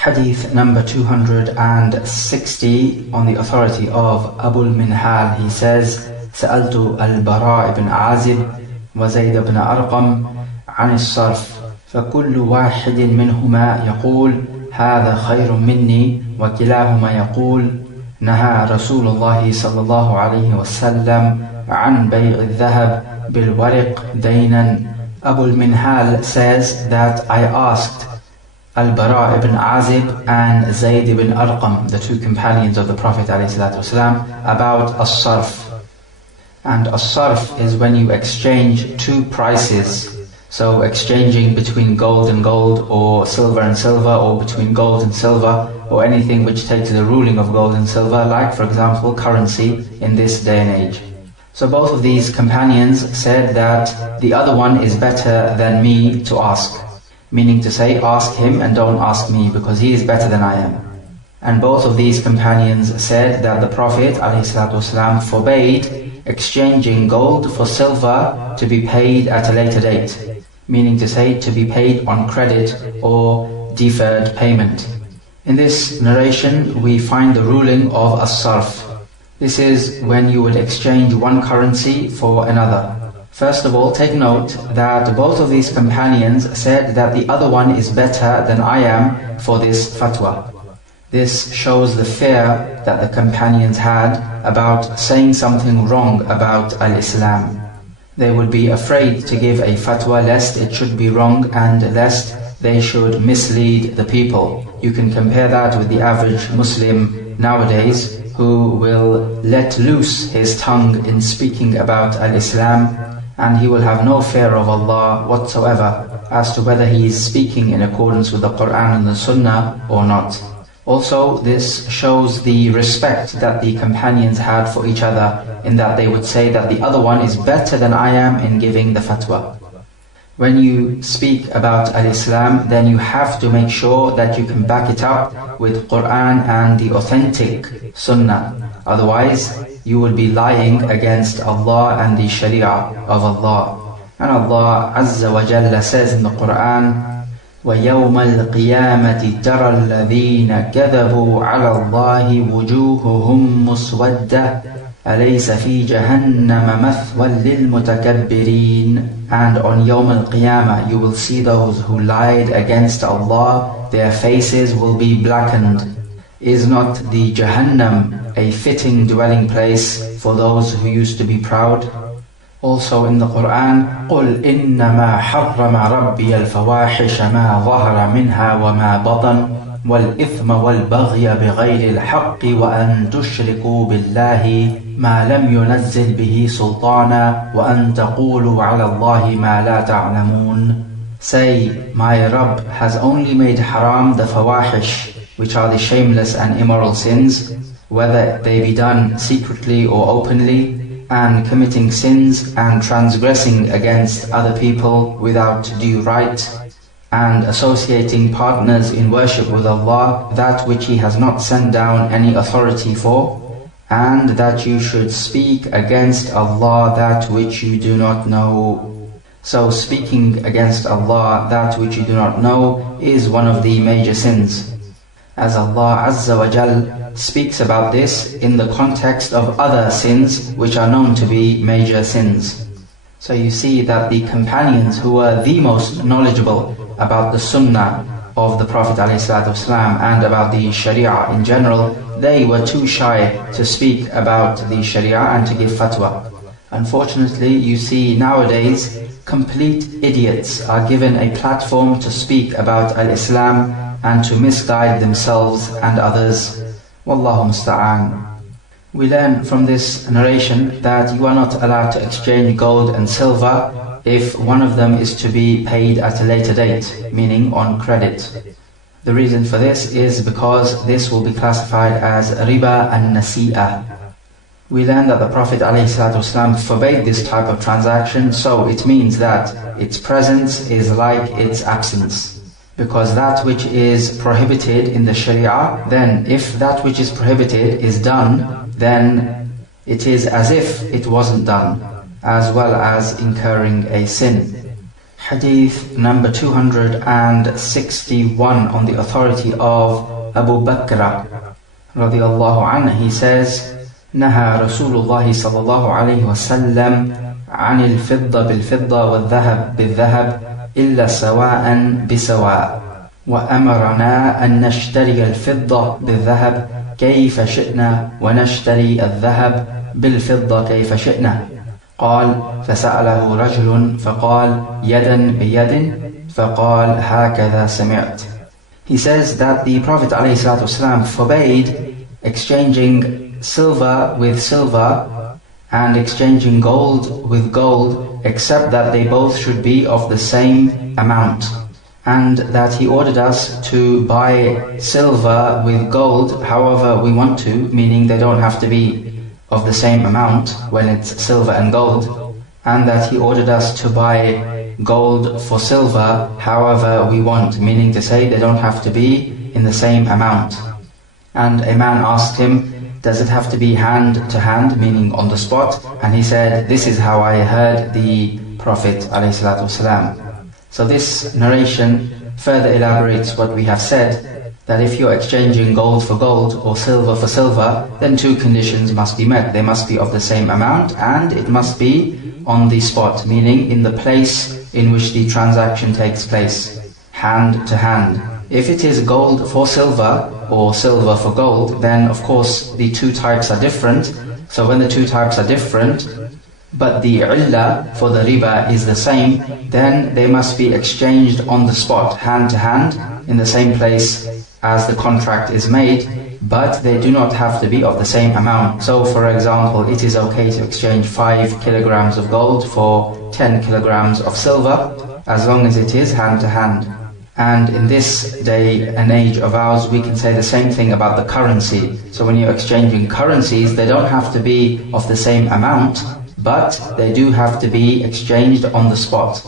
Hadith number 260 on the authority of Abu al-Minhal. He says, سألت البراء بن عازب وزيد بن أرقم عن الصرف فكل واحد منهما يقول هذا خير مني وكلاهما يقول نهى رسول الله صلى الله عليه وسلم عن بيع الذهب بالورق دينا. Abu al-Minhal says that I asked Al-Bara ibn Azib and Zayd ibn Arqam, the two companions of the Prophet ﷺ, about as-sarf. And as-sarf is when you exchange two prices. So exchanging between gold and gold, or silver and silver, or between gold and silver, or anything which takes the ruling of gold and silver, like for example currency in this day and age. So both of these companions said that the other one is better than me to ask. Meaning to say, ask him and don't ask me, because he is better than I am. And both of these companions said that the Prophet ﷺ forbade exchanging gold for silver to be paid at a later date. Meaning to say, to be paid on credit or deferred payment. In this narration, we find the ruling of as-sarf. This is when you would exchange one currency for another. First of all, take note that both of these companions said that the other one is better than I am for this fatwa. This shows the fear that the companions had about saying something wrong about al-Islam. They would be afraid to give a fatwa lest it should be wrong and lest they should mislead the people. You can compare that with the average Muslim nowadays, who will let loose his tongue in speaking about al-Islam, and he will have no fear of Allah whatsoever as to whether he is speaking in accordance with the Quran and the Sunnah or not. Also, this shows the respect that the companions had for each other, in that they would say that the other one is better than I am in giving the fatwa. When you speak about al-Islam, then you have to make sure that you can back it up with Quran and the authentic Sunnah. Otherwise, you will be lying against Allah and the Sharia of Allah. And Allah Azza wa Jalla says in the Quran, وَيَوْمَ الْقِيَامَةِ تَرَى الَّذِينَ كَذَبُوا عَلَى اللَّهِ وُجُوهُهُمْ مُسْوَدَّةٌ أَلَيْسَ فِي جَهَنَّمَ مَثْوًى لِلْمُتَكَبِّرِينَ. And on Yawm al-Qiyamah you will see those who lied against Allah, their faces will be blackened. Is not the Jahannam a fitting dwelling place for those who used to be proud? Also in the Quran, قُلْ إِنَّمَا حَرَّمَ رَبِّيَ الْفَوَاحِشَ مَا ظَهَرَ مِنْهَا وَمَا بَطَنَ وَالْإِثْمَ وَالْبَغْيَ بِغَيْرِ الْحَقِّ وَأَن تُشْرِكُوا بِاللَّهِ مَا لَمْ يُنَزِّلْ بِهِ سُلْطَانًا وَأَن تَقُولُوا عَلَى اللَّهِ مَا لَا تَعْلَمُونَ. Say, my Rabb has only made haram the fawahish, which are the shameless and immoral sins, whether they be done secretly or openly, and committing sins and transgressing against other people without due right, and associating partners in worship with Allah, that which He has not sent down any authority for, and that you should speak against Allah that which you do not know. So speaking against Allah that which you do not know is one of the major sins, as Allah Azza wa Jal speaks about this in the context of other sins which are known to be major sins. So you see that the companions who were the most knowledgeable about the Sunnah of the Prophet ﷺ and about the Sharia in general, they were too shy to speak about the Sharia and to give fatwa. Unfortunately, you see nowadays complete idiots are given a platform to speak about al-Islam and to misguide themselves and others. Wallahu musta'an. We learn from this narration that you are not allowed to exchange gold and silver if one of them is to be paid at a later date, meaning on credit. The reason for this is because this will be classified as riba an-nasi'ah. We learn that the Prophet ﷺ forbade this type of transaction, so it means that its presence is like its absence. Because that which is prohibited in the Sharia, then if that which is prohibited is done, then it is as if it wasn't done, as well as incurring a sin. Hadith number 261 on the authority of Abu Bakr radiyallahu anhu. He says, نهى رسول الله صلى الله عليه وسلم عن الفضة بالفضة والذهب بالذهب إلا سواء بسواء وأمرنا أن نشتري الفضة بالذهب كيف شئنا ونشتري الذهب بالفضة كيف شئنا. قال فسأله رجل فقال يدا بيد فقال هكذا سمعت. He says that the Prophet ﷺ forbade exchanging silver with silver and exchanging gold with gold, except that they both should be of the same amount, and that he ordered us to buy silver with gold however we want to, meaning they don't have to be of the same amount when it's silver and gold, and that he ordered us to buy gold for silver however we want, meaning to say they don't have to be in the same amount. And a man asked him, does it have to be hand to hand, meaning on the spot? And he said, this is how I heard the Prophet ﷺ. So this narration further elaborates what we have said, that if you're exchanging gold for gold or silver for silver, then two conditions must be met. They must be of the same amount and it must be on the spot, meaning in the place in which the transaction takes place, hand to hand. If it is gold for silver or silver for gold, then of course the two types are different. So when the two types are different, but the illah for the riba is the same, then they must be exchanged on the spot, hand to hand, in the same place as the contract is made, but they do not have to be of the same amount. So for example, it is okay to exchange 5 kilograms of gold for 10 kilograms of silver, as long as it is hand to hand. And in this day and age of ours, we can say the same thing about the currency. So when you're exchanging currencies, they don't have to be of the same amount, but they do have to be exchanged on the spot.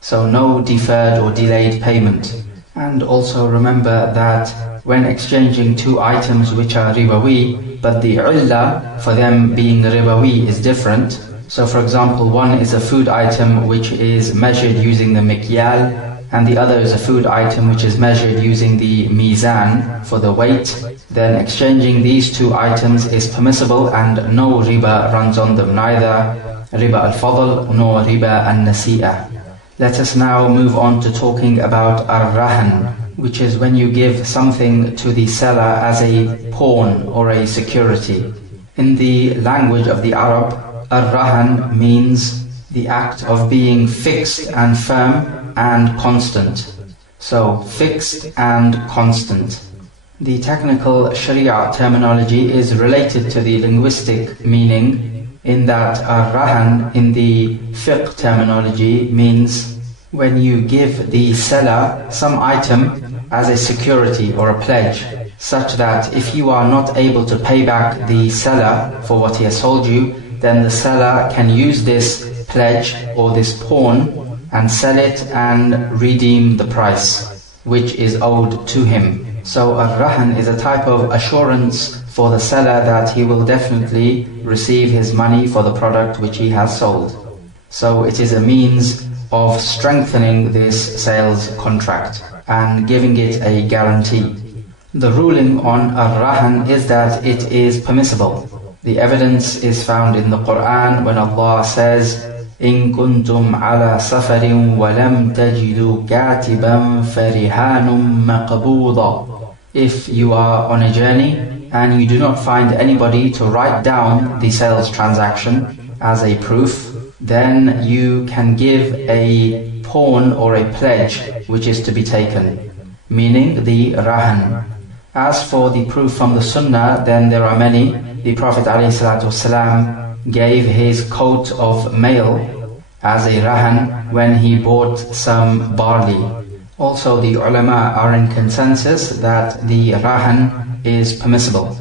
So no deferred or delayed payment. And also remember that when exchanging two items which are ribawi, but the illah for them being ribawi is different. So for example, one is a food item which is measured using the mikyal, and the other is a food item which is measured using the mizan for the weight, then exchanging these two items is permissible and no riba runs on them, neither riba al-fadl nor riba al-nasi'ah. Let us now move on to talking about ar-rahan, which is when you give something to the seller as a pawn or a security. In the language of the Arab, ar-rahan means the act of being fixed and firm and constant. So, fixed and constant. The technical Sharia terminology is related to the linguistic meaning, in that ar-rahan in the fiqh terminology means when you give the seller some item as a security or a pledge, such that if you are not able to pay back the seller for what he has sold you, then the seller can use this pledge or this pawn and sell it and redeem the price which is owed to him. So ar-rahan is a type of assurance for the seller that he will definitely receive his money for the product which he has sold. So it is a means of strengthening this sales contract and giving it a guarantee. The ruling on ar-rahan is that it is permissible. The evidence is found in the Quran when Allah says, إن كنتم على سفر ولم تجدوا كاتبا فرهان مقبوضة. If you are on a journey and you do not find anybody to write down the sales transaction as a proof, then you can give a pawn or a pledge which is to be taken, meaning the rahan. As for the proof from the Sunnah, then there are many. The Prophet ﷺ gave his coat of mail as a rahan when he bought some barley. Also, the ulama are in consensus that the rahan is permissible.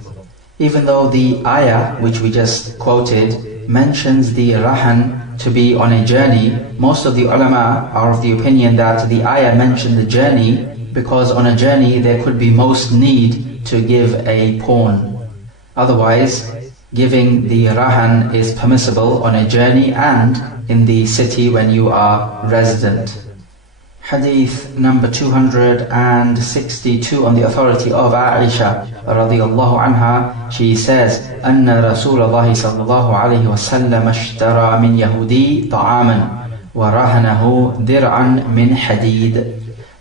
Even though the ayah which we just quoted mentions the rahan to be on a journey, most of the ulama are of the opinion that the ayah mentioned the journey because on a journey there could be most need to give a pawn. Otherwise, giving the rahan is permissible on a journey and in the city when you are resident. Hadith number 262 on the authority of Aisha radiyallahu anha. She says, أن رسول الله صلى الله عليه وسلم اشترى من يهودي طعاما ورهنه درعا من حديد.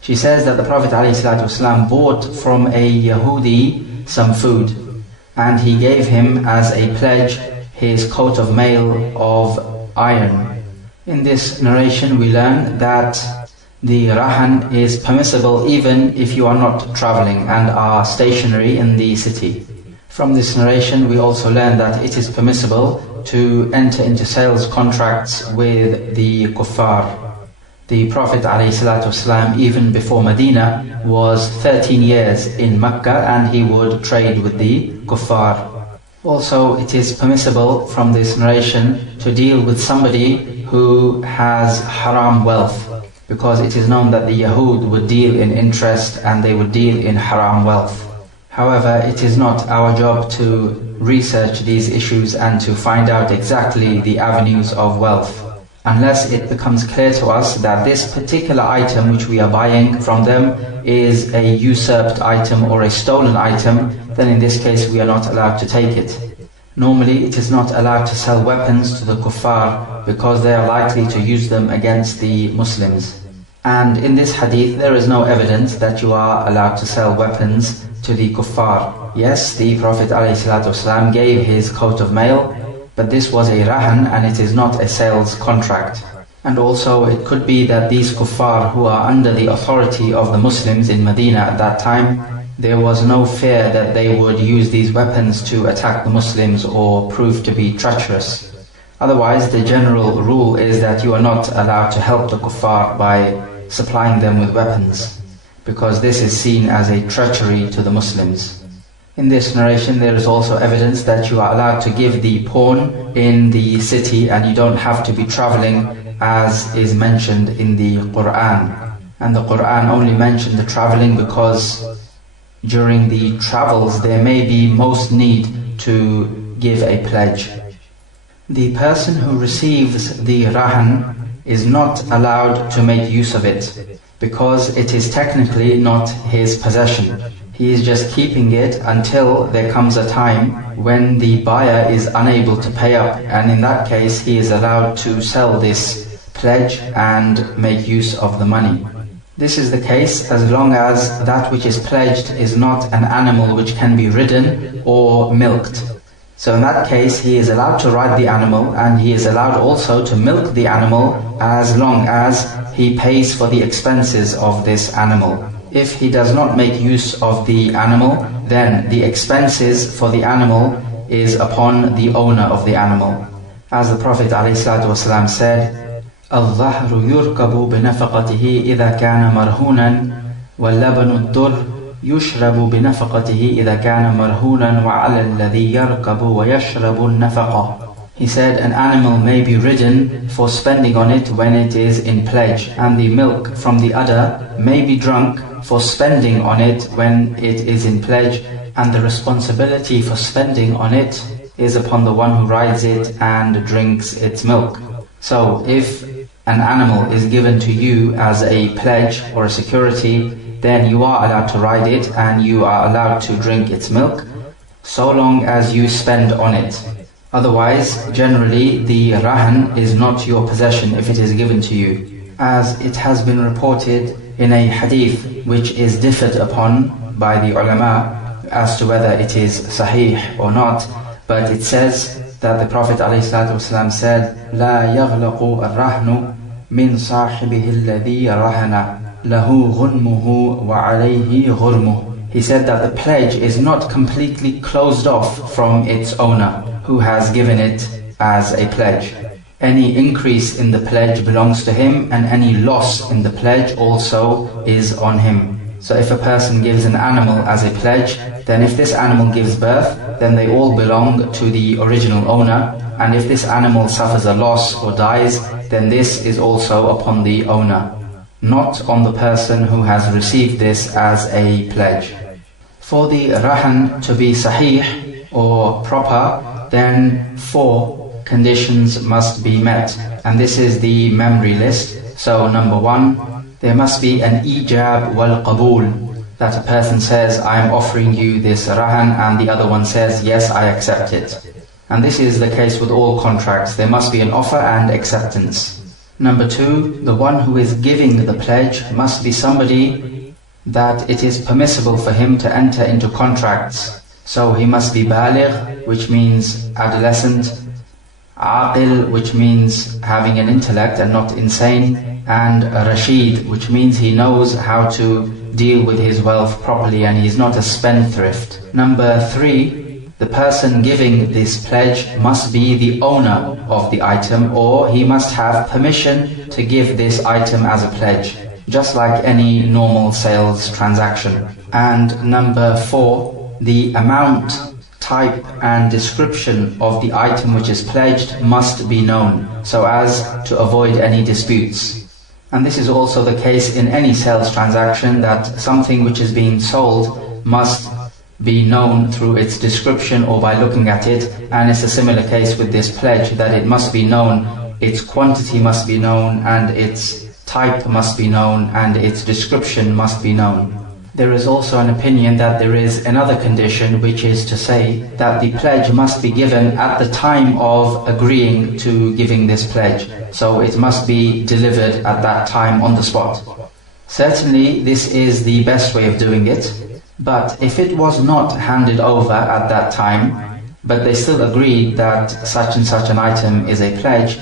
She says that the Prophet ﷺ bought from a Yahudi some food, and he gave him as a pledge his coat of mail of iron. In this narration we learn that the rahan is permissible even if you are not traveling and are stationary in the city. From this narration we also learn that it is permissible to enter into sales contracts with the kuffar. The Prophet ﷺ, even before Medina, was 13 years in Mecca, and he would trade with the kuffar. Also, it is permissible from this narration to deal with somebody who has haram wealth, because it is known that the Yahud would deal in interest and they would deal in haram wealth. However, it is not our job to research these issues and to find out exactly the avenues of wealth, unless it becomes clear to us that this particular item which we are buying from them is a usurped item or a stolen item. Then in this case we are not allowed to take it. Normally it is not allowed to sell weapons to the kuffar because they are likely to use them against the Muslims. And in this hadith there is no evidence that you are allowed to sell weapons to the kuffar. Yes, the Prophet ﷺ gave his coat of mail, but this was a rahan and it is not a sales contract. And also it could be that these kuffar who are under the authority of the Muslims in Medina at that time, there was no fear that they would use these weapons to attack the Muslims or prove to be treacherous. Otherwise, the general rule is that you are not allowed to help the kuffar by supplying them with weapons, because this is seen as a treachery to the Muslims. In this narration there is also evidence that you are allowed to give the pawn in the city and you don't have to be traveling, as is mentioned in the Quran. And the Quran only mentioned the traveling because during the travels there may be most need to give a pledge. The person who receives the rahan is not allowed to make use of it, because it is technically not his possession. He is just keeping it until there comes a time when the buyer is unable to pay up, and in that case he is allowed to sell this pledge and make use of the money. This is the case as long as that which is pledged is not an animal which can be ridden or milked. So in that case he is allowed to ride the animal, and he is allowed also to milk the animal as long as he pays for the expenses of this animal. If he does not make use of the animal, then the expenses for the animal is upon the owner of the animal. As the Prophet ﷺ said, الظهر يركب بنفقته إذا كان مرهونا واللبن الضر يشرب بنفقته إذا كان مرهونا وعلى الذي يركب ويشرب النفقة. He said, an animal may be ridden for spending on it when it is in pledge, and the milk from the udder may be drunk for spending on it when it is in pledge, and the responsibility for spending on it is upon the one who rides it and drinks its milk. So if an animal is given to you as a pledge or a security, then you are allowed to ride it and you are allowed to drink its milk, so long as you spend on it. Otherwise, generally, the rahan is not your possession if it is given to you. As it has been reported in a hadith which is differed upon by the ulama as to whether it is sahih or not, but it says that the Prophet ﷺ said, لا يغلق الرهن من صاحبه الذي رهن له غنمه وعليه غرمه. He said that the pledge is not completely closed off from its owner who has given it as a pledge. Any increase in the pledge belongs to him, and any loss in the pledge also is on him. So if a person gives an animal as a pledge, then if this animal gives birth, then they all belong to the original owner, and if this animal suffers a loss or dies, then this is also upon the owner, not on the person who has received this as a pledge. For the rahan to be sahih or proper, then 4 conditions must be met, and this is the memory list. So number 1, There must be an ijab wal qabul, that a person says, I am offering you this rahan, and the other one says, yes, I accept it. And this is the case with all contracts. There must be an offer and acceptance. Number 2, the one who is giving the pledge must be somebody that it is permissible for him to enter into contracts. So he must be baligh, which means adolescent, aqil, which means having an intellect and not insane, and rashid, which means he knows how to deal with his wealth properly and he's not a spendthrift. Number 3, the person giving this pledge must be the owner of the item, or he must have permission to give this item as a pledge, just like any normal sales transaction. And number 4, the amount, type and description of the item which is pledged must be known, so as to avoid any disputes. And this is also the case in any sales transaction, that something which is being sold must be known through its description or by looking at it. And it's a similar case with this pledge, that it must be known, its quantity must be known, and its type must be known, and its description must be known. There is also an opinion that there is another condition, which is to say that the pledge must be given at the time of agreeing to giving this pledge. So it must be delivered at that time on the spot. Certainly this is the best way of doing it, but if it was not handed over at that time, but they still agreed that such and such an item is a pledge,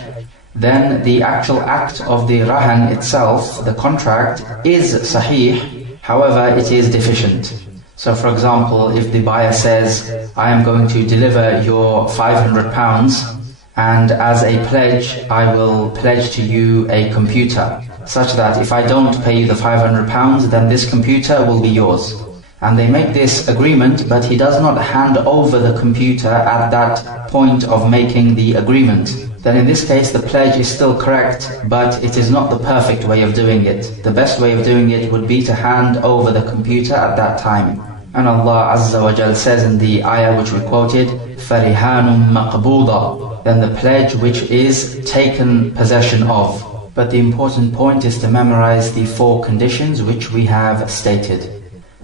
then the actual act of the rahan itself, the contract, is sahih. However, it is deficient. So for example, if the buyer says, I am going to deliver your £500, and as a pledge, I will pledge to you a computer, such that if I don't pay you the £500, then this computer will be yours. And they make this agreement, but he does not hand over the computer at that point of making the agreement. Then in this case the pledge is still correct, but it is not the perfect way of doing it. The best way of doing it would be to hand over the computer at that time. And Allah Azza wa Jal says in the ayah which we quoted, فَرِحَانٌ مَقْبُوضًا, then the pledge which is taken possession of. But the important point is to memorize the 4 conditions which we have stated.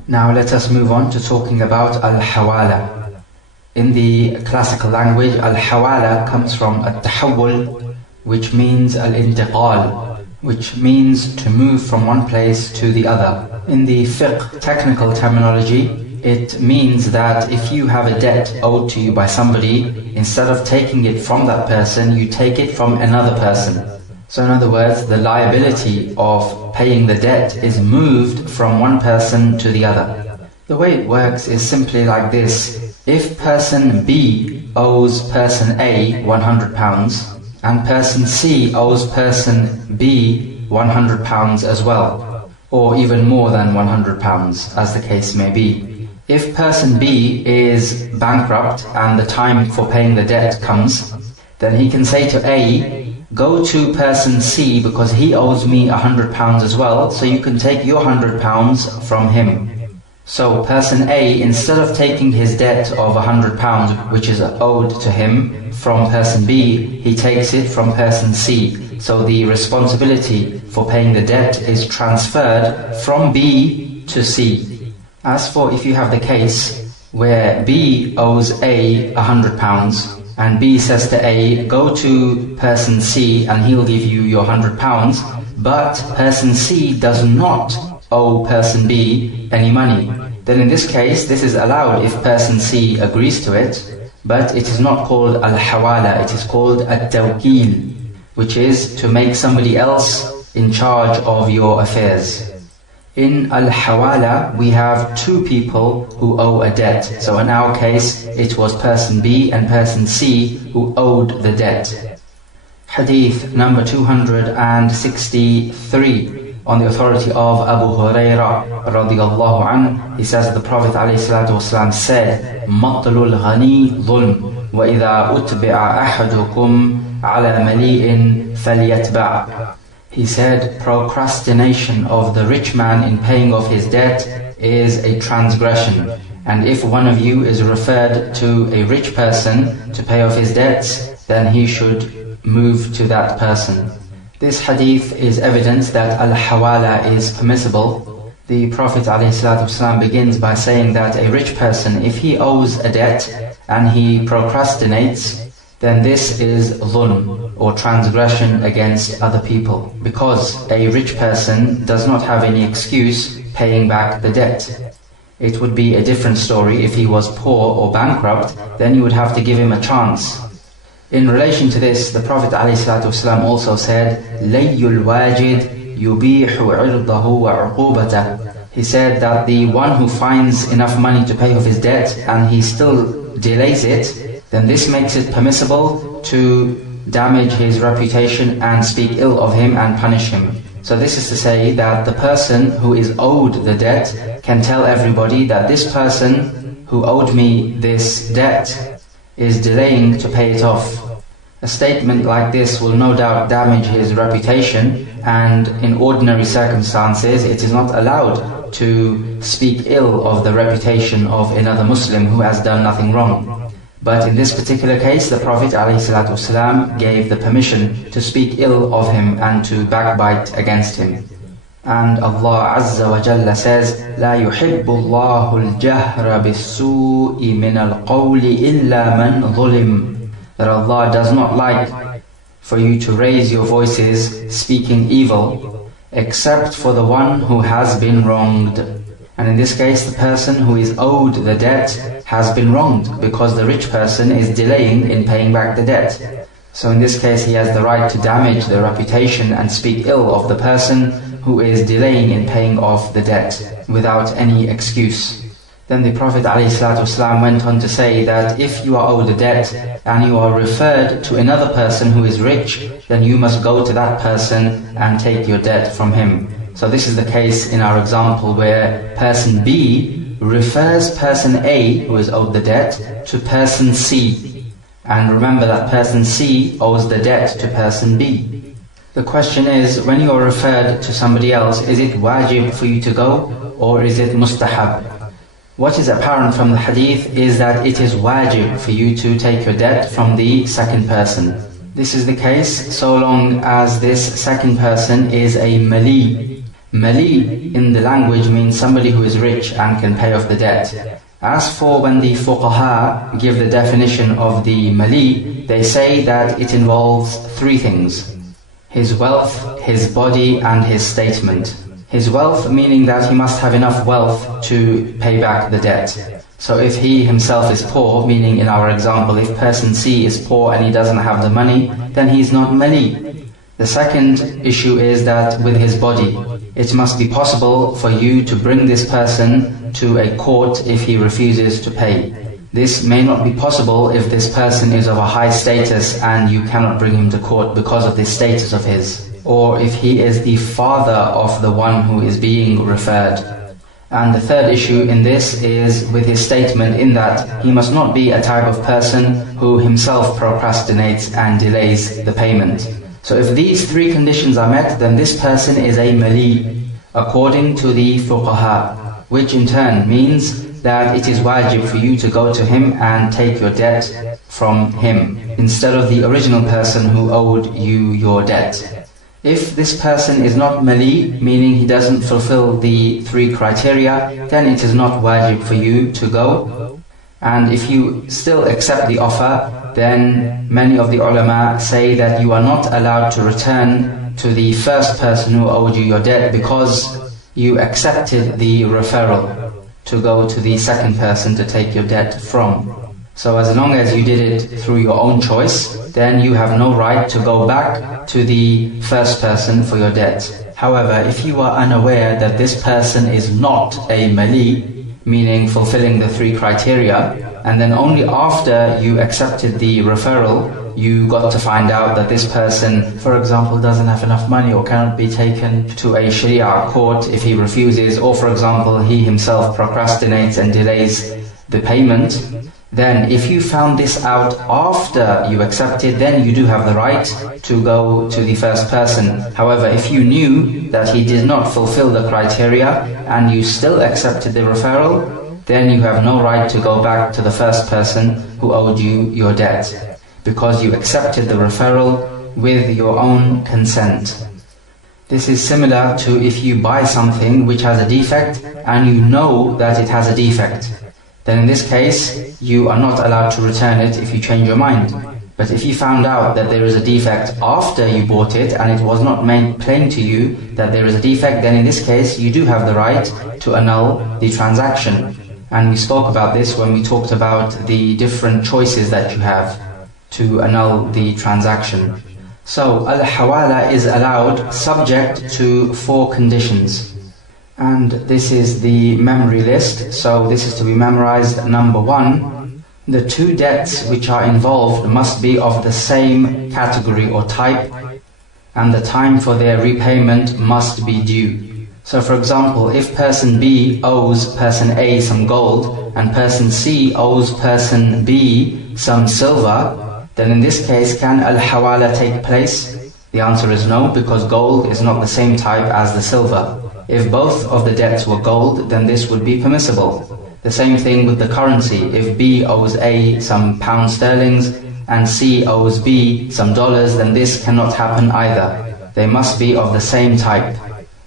Now let us move on to talking about al-hawala. In the classical language, al-hawala comes from at-tahawwul, which means al-intiqal, which means to move from one place to the other. In the fiqh technical terminology, it means that if you have a debt owed to you by somebody, instead of taking it from that person, you take it from another person. So in other words, the liability of paying the debt is moved from one person to the other. The way it works is simply like this. If person B owes person A £100 and person C owes person B £100 as well, or even more than £100 as the case may be. If person B is bankrupt and the time for paying the debt comes, then he can say to A, go to person C because he owes me £100 as well, so you can take your £100 from him. So person A, instead of taking his debt of £100 which is owed to him from person B, he takes it from person C. So the responsibility for paying the debt is transferred from B to C. As for if you have the case where B owes A £100 and B says to A, go to person C and he'll give you your £100, but person C does not owe person B any money, then in this case this is allowed if person C agrees to it, but it is not called al-hawala, it is called at-tawqeel, which is to make somebody else in charge of your affairs. In al-hawala we have 2 people who owe a debt. So in our case it was person B and person C who owed the debt. Hadith number 263, on the authority of Abu Hurairah radiyallahu anhu, he says the Prophet ﷺ said, مَطْلُ الْغَنِي ظُلْمٌ وَإِذَا أُتْبِعَ أَحَدُكُمْ عَلَى مَلِيءٍ فَلْيَتْبَعْ. He said, procrastination of the rich man in paying off his debt is a transgression, and if one of you is referred to a rich person to pay off his debts, then he should move to that person. This hadith is evidence that al-hawala is permissible. The Prophet ﷺ begins by saying that a rich person, if he owes a debt and he procrastinates, then this is dhulm, or transgression against other people, because a rich person does not have any excuse paying back the debt. It would be a different story if he was poor or bankrupt, then you would have to give him a chance. In relation to this, the Prophet ﷺ also said, لَيُّ الْوَاجِدْ يُبِيحُ عِرْضَهُ وَعُقُوبَتَهُ. He said that the one who finds enough money to pay off his debt and he still delays it, then this makes it permissible to damage his reputation and speak ill of him and punish him. So this is to say that the person who is owed the debt can tell everybody that this person who owed me this debt is delaying to pay it off. A statement like this will no doubt damage his reputation, and in ordinary circumstances it is not allowed to speak ill of the reputation of another Muslim who has done nothing wrong. But in this particular case, the Prophet ﷺ gave the permission to speak ill of him and to backbite against him. And Allah Azza wa Jalla says, لا يحب الله الجهر بالسوء من القول إلا من ظلم. That Allah does not like for you to raise your voices speaking evil, except for the one who has been wronged. And in this case, the person who is owed the debt has been wronged, because the rich person is delaying in paying back the debt. So in this case, he has the right to damage the reputation and speak ill of the person who is delaying in paying off the debt without any excuse. Then the Prophet ﷺ went on to say that if you are owed a debt and you are referred to another person who is rich, then you must go to that person and take your debt from him. So this is the case in our example where person B refers person A, who is owed the debt, to person C. And remember that person C owes the debt to person B. The question is, when you are referred to somebody else, is it wajib for you to go, or is it mustahab? What is apparent from the hadith is that it is wajib for you to take your debt from the second person. This is the case so long as this second person is a mali. Mali in the language means somebody who is rich and can pay off the debt. As for when the fuqaha give the definition of the mali, they say that it involves three things: his wealth, his body, and his statement. His wealth, meaning that he must have enough wealth to pay back the debt. So if he himself is poor, meaning in our example, if person C is poor and he doesn't have the money, then he is not mali. The second issue is that with his body, it must be possible for you to bring this person to a court if he refuses to pay. This may not be possible if this person is of a high status and you cannot bring him to court because of this status of his, or if he is the father of the one who is being referred. And the third issue in this is with his statement, in that he must not be a type of person who himself procrastinates and delays the payment. So if these three conditions are met, then this person is a mali, according to the fuqaha, which in turn means that it is wajib for you to go to him and take your debt from him, instead of the original person who owed you your debt. If this person is not mali, meaning he doesn't fulfill the three criteria, then it is not wajib for you to go. And if you still accept the offer, then many of the ulama say that you are not allowed to return to the first person who owed you your debt, because you accepted the referral to go to the second person to take your debt from. So as long as you did it through your own choice, then you have no right to go back to the first person for your debt. However, if you are unaware that this person is not a mali, meaning fulfilling the three criteria, and then only after you accepted the referral, you got to find out that this person, for example, doesn't have enough money or cannot be taken to a Sharia court if he refuses, or for example, he himself procrastinates and delays the payment, then if you found this out after you accepted, then you do have the right to go to the first person. However, if you knew that he did not fulfill the criteria and you still accepted the referral, then you have no right to go back to the first person who owed you your debt, because you accepted the referral with your own consent. This is similar to if you buy something which has a defect and you know that it has a defect. Then in this case, you are not allowed to return it if you change your mind. But if you found out that there is a defect after you bought it and it was not made plain to you that there is a defect, then in this case you do have the right to annul the transaction. And we spoke about this when we talked about the different choices that you have to annul the transaction. So al-hawala is allowed subject to 4 conditions. And this is the memory list, so this is to be memorized. Number 1, the 2 debts which are involved must be of the same category or type, and the time for their repayment must be due. So for example, if person B owes person A some gold, and person C owes person B some silver, then in this case, can al-hawala take place? The answer is no, because gold is not the same type as the silver. If both of the debts were gold, then this would be permissible. The same thing with the currency. If B owes A some pounds sterlings and C owes B some dollars, then this cannot happen either. They must be of the same type.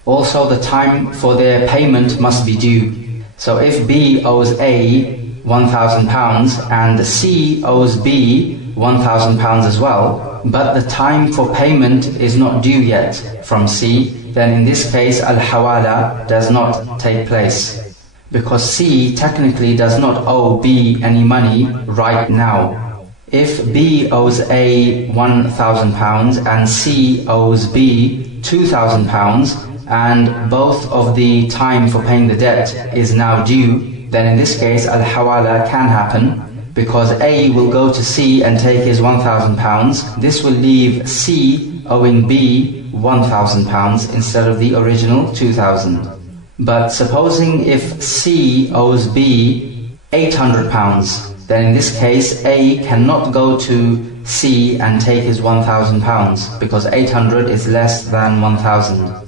Also, the time for their payment must be due. So if B owes A £1,000 and C owes B £1,000 as well, but the time for payment is not due yet from C, then in this case al-hawala does not take place, because C technically does not owe B any money right now. If B owes A £1,000 and C owes B £2,000, and both of the time for paying the debt is now due, then in this case al-hawala can happen, because A will go to C and take his £1,000. This will leave C owing B £1,000 instead of the original £2,000. But supposing if C owes B £800, then in this case A cannot go to C and take his £1,000, because 800 is less than 1,000.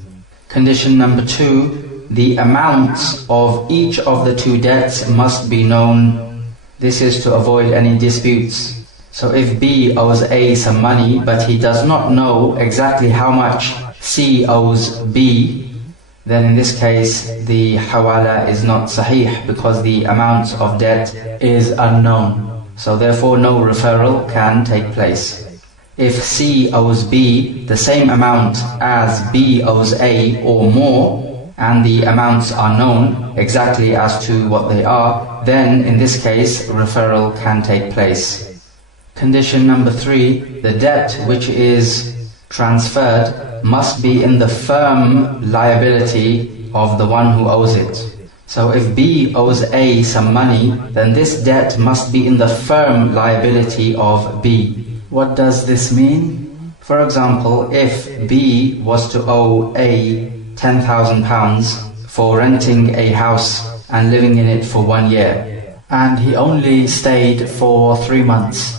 Condition number 2, the amounts of each of the 2 debts must be known. This is to avoid any disputes. So if B owes A some money, but he does not know exactly how much C owes B, then in this case the hawala is not sahih, because the amount of debt is unknown. So therefore no referral can take place. If C owes B the same amount as B owes A or more, and the amounts are known exactly as to what they are, then in this case referral can take place. Condition number 3, the debt which is transferred must be in the firm liability of the one who owes it. So if B owes A some money, then this debt must be in the firm liability of B. What does this mean? For example, if B was to owe A £10,000 for renting a house and living in it for 1 year, and he only stayed for 3 months,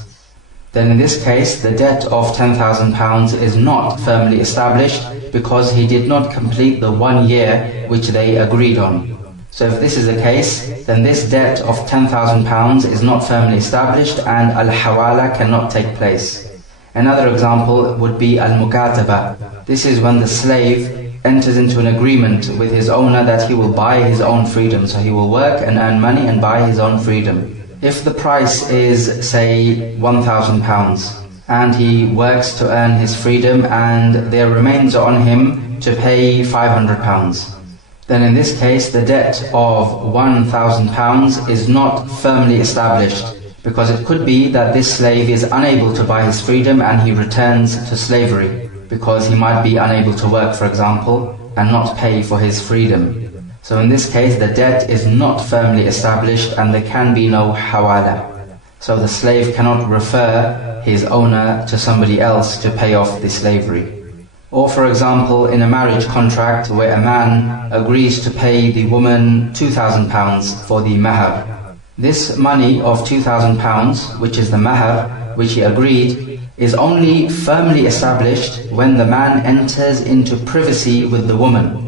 then in this case the debt of £10,000 is not firmly established, because he did not complete the 1 year which they agreed on. So if this is the case, then this debt of £10,000 is not firmly established and al-hawala cannot take place. Another example would be al-mukataba. This is when the slave enters into an agreement with his owner that he will buy his own freedom. So he will work and earn money and buy his own freedom. If the price is, say, £1,000, and he works to earn his freedom and there remains on him to pay £500, then in this case the debt of £1,000 is not firmly established, because it could be that this slave is unable to buy his freedom and he returns to slavery, because he might be unable to work, for example, and not pay for his freedom. So in this case the debt is not firmly established and there can be no hawala. So the slave cannot refer his owner to somebody else to pay off the slavery. Or for example, in a marriage contract where a man agrees to pay the woman £2,000 for the mahar. This money of £2,000, which is the mahar, which he agreed, is only firmly established when the man enters into privacy with the woman.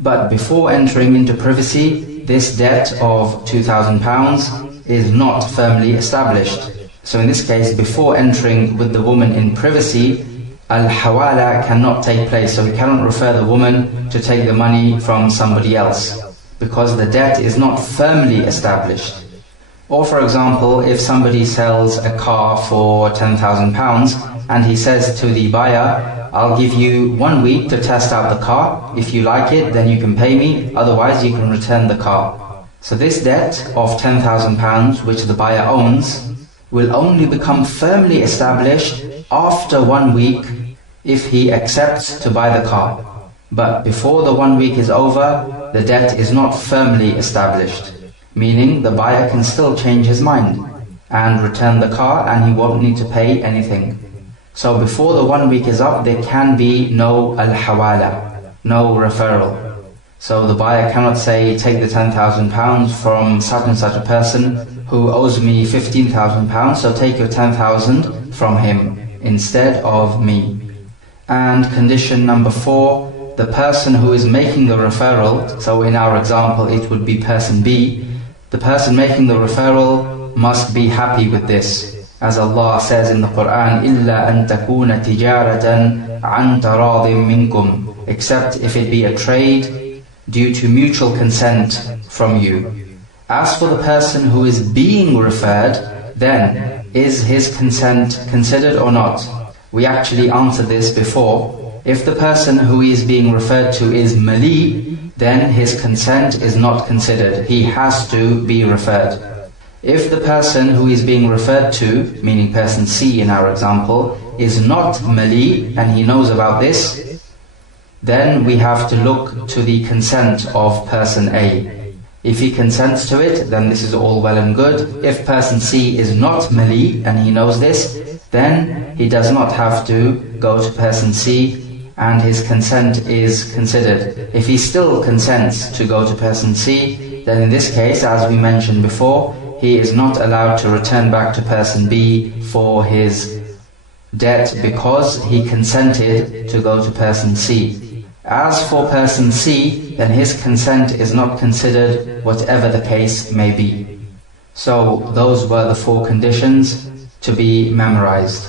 But before entering into privacy, this debt of £2,000 is not firmly established. So in this case, before entering with the woman in privacy, al-hawala cannot take place. So he cannot refer the woman to take the money from somebody else, because the debt is not firmly established. Or for example, if somebody sells a car for £10,000 and he says to the buyer, I'll give you 1 week to test out the car. If you like it, then you can pay me, otherwise you can return the car. So this debt of £10,000 which the buyer owns will only become firmly established after 1 week if he accepts to buy the car. But before the 1 week is over, the debt is not firmly established, meaning the buyer can still change his mind and return the car and he won't need to pay anything. So before the 1 week is up, there can be no al-hawala, no referral. So the buyer cannot say, take the £10,000 from such and such a person who owes me £15,000, so take your 10,000 from him instead of me. And condition number 4, the person who is making the referral, so in our example it would be person B, the person making the referral must be happy with this. As Allah says in the Quran, إِلَّا أَن تَكُونَ تِجَارَةً عَن تَرَاضٍ مِّنْكُمْ, except if it be a trade due to mutual consent from you. As for the person who is being referred, then is his consent considered or not? We actually answered this before. If the person who is being referred to is mali, then his consent is not considered. He has to be referred. If the person who is being referred to, meaning person C in our example, is not mali and he knows about this, then we have to look to the consent of person A. If he consents to it, then this is all well and good. If person C is not mali and he knows this, then he does not have to go to person C and his consent is considered. If he still consents to go to person C, then in this case, as we mentioned before, he is not allowed to return back to person B for his debt because he consented to go to person C. As for person C, then his consent is not considered, whatever the case may be. So those were the 4 conditions to be memorized.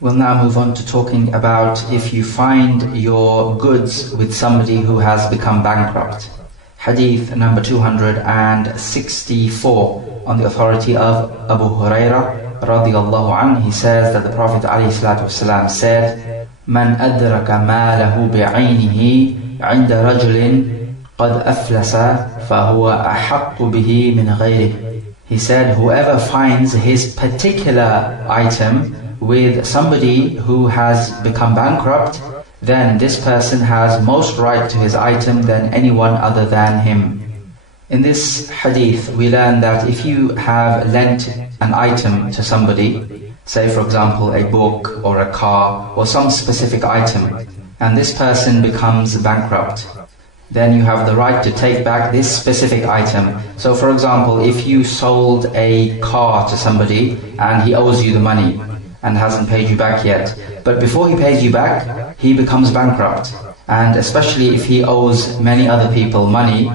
We'll now move on to talking about if you find your goods with somebody who has become bankrupt. Hadith number 264, on the authority of Abu Hurairah radiyallahu anhu. He says that the Prophet ﷺ said, "Man adraka malahu bi'aynihi 'inda rajulin qad aflasa fahuwa ahaqqu bihi min ghayrihi." He said, whoever finds his particular item with somebody who has become bankrupt, then this person has most right to his item than anyone other than him. In this hadith, we learn that if you have lent an item to somebody, say for example a book or a car or some specific item, and this person becomes bankrupt, then you have the right to take back this specific item. So for example, if you sold a car to somebody and he owes you the money and hasn't paid you back yet, but before he pays you back, he becomes bankrupt, and especially if he owes many other people money,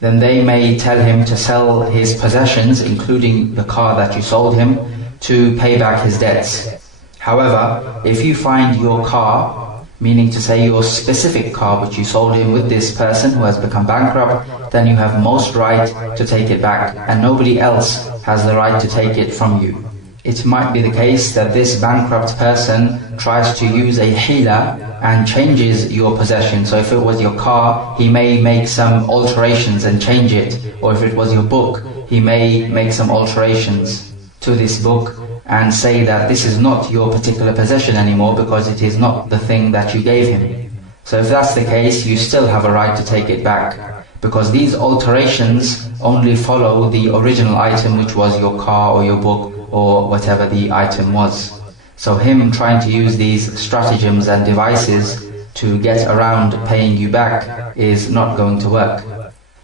then they may tell him to sell his possessions, including the car that you sold him, to pay back his debts. However, if you find your car, meaning to say your specific car which you sold him with this person who has become bankrupt, then you have most right to take it back, and nobody else has the right to take it from you. It might be the case that this bankrupt person tries to use a hila and changes your possession. So if it was your car, he may make some alterations and change it. Or if it was your book, he may make some alterations to this book and say that this is not your particular possession anymore because it is not the thing that you gave him. So if that's the case, you still have a right to take it back, because these alterations only follow the original item, which was your car or your book or whatever the item was. So him trying to use these stratagems and devices to get around paying you back is not going to work.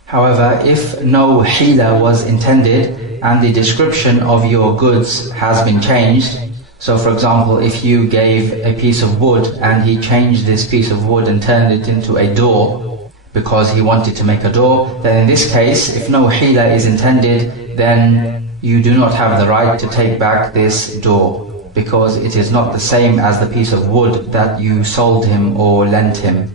However, if no hila was intended and the description of your goods has been changed, so for example, if you gave a piece of wood and he changed this piece of wood and turned it into a door because he wanted to make a door, then in this case, if no hila is intended, then you do not have the right to take back this door. because it is not the same as the piece of wood that you sold him or lent him.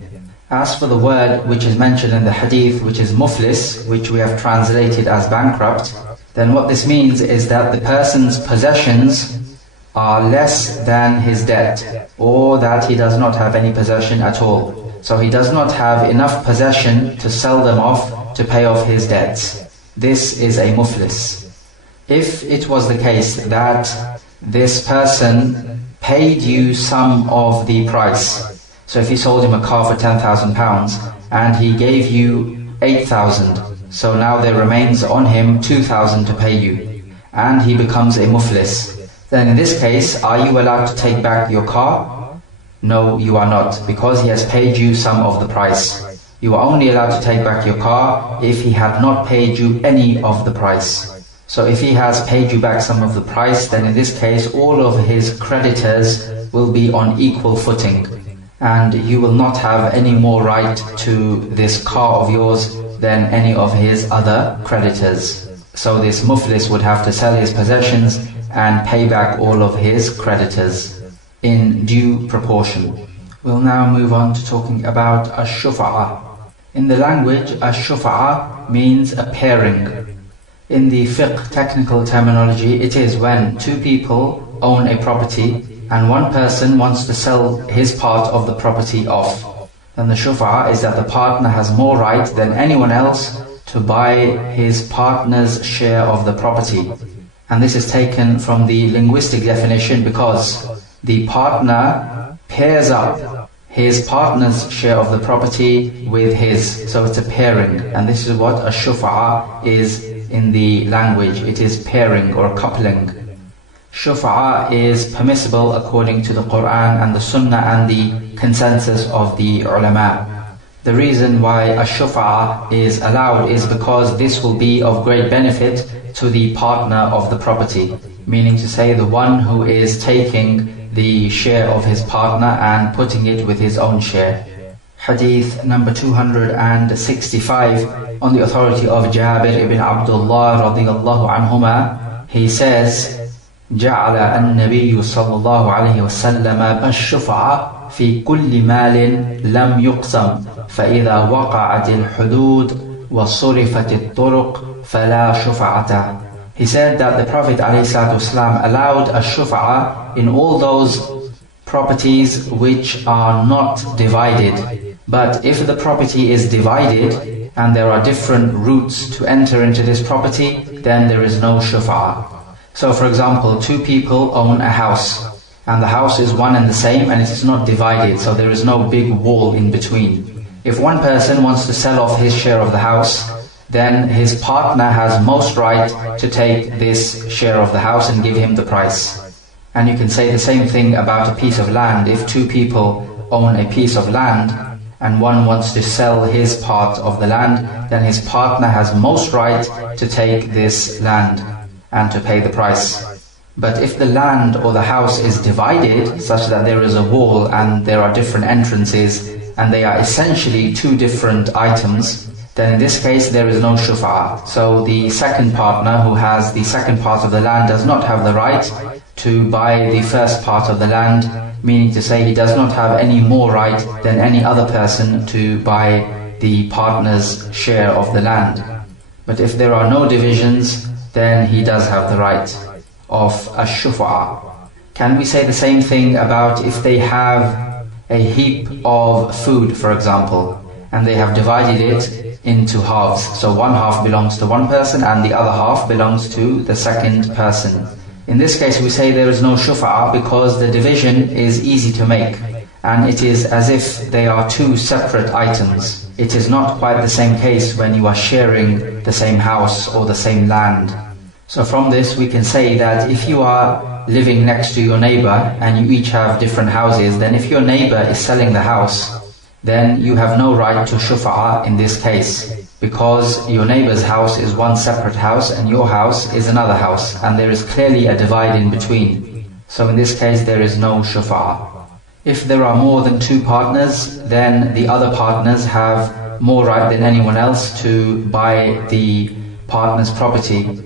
As for the word which is mentioned in the hadith, which is muflis, which we have translated as bankrupt, then what this means is that the person's possessions are less than his debt, or that he does not have any possession at all. So he does not have enough possession to sell them off to pay off his debts. This is a muflis. If it was the case that this person paid you some of the price, so if you sold him a car for £10,000 and he gave you 8,000, so now there remains on him 2,000 to pay you, and he becomes a muflis, then in this case, are you allowed to take back your car? No, you are not, because he has paid you some of the price. You are only allowed to take back your car if he had not paid you any of the price. So if he has paid you back some of the price, then in this case all of his creditors will be on equal footing, and you will not have any more right to this car of yours than any of his other creditors. So this muflis would have to sell his possessions and pay back all of his creditors in due proportion. We'll now move on to talking about ash-shufa'a. In the language, ash-shufa'a means a pairing. In the fiqh technical terminology, it is when two people own a property and one person wants to sell his part of the property off. Then the shufa'a is that the partner has more right than anyone else to buy his partner's share of the property. And this is taken from the linguistic definition because the partner pairs up his partner's share of the property with his. So it's a pairing, and this is what a shufa'a is in the language. It is pairing or coupling. Shufa'a is permissible according to the Quran and the Sunnah and the consensus of the ulama. The reason why a shufa'a is allowed is because this will be of great benefit to the partner of the property, meaning to say the one who is taking the share of his partner and putting it with his own share. Hadith number 265, on the authority of Jabir ibn Abdullah radiyallahu anhuma, he says, جعل النبي صلى الله عليه وسلم الشفعة في كل مال لم يقسم فإذا وقعت الحدود وصرفت الطرق فلا شفعة. He said that the Prophet ﷺ allowed a shufa'a in all those properties which are not divided. But if the property is divided and there are different routes to enter into this property, then there is no shufa'a. So for example, two people own a house, and the house is one and the same and it is not divided, so there is no big wall in between. If one person wants to sell off his share of the house, then his partner has most right to take this share of the house and give him the price. And you can say the same thing about a piece of land. If two people own a piece of land and one wants to sell his part of the land, then his partner has most right to take this land and to pay the price. But if the land or the house is divided such that there is a wall and there are different entrances and they are essentially two different items, then in this case there is no shufa'a. So the second partner who has the second part of the land does not have the right to buy the first part of the land, meaning to say he does not have any more right than any other person to buy the partner's share of the land. But if there are no divisions, then he does have the right of a shufa'a. Can we say the same thing about if they have a heap of food, for example, and they have divided it into halves? So one half belongs to one person and the other half belongs to the second person. In this case we say there is no shufa'a because the division is easy to make, and it is as if they are two separate items. It is not quite the same case when you are sharing the same house or the same land. So from this we can say that if you are living next to your neighbor and you each have different houses, then if your neighbor is selling the house, then you have no right to shufa'a in this case, because your neighbor's house is one separate house and your house is another house, and there is clearly a divide in between. So in this case there is no shufa'a. If there are more than two partners, then the other partners have more right than anyone else to buy the partner's property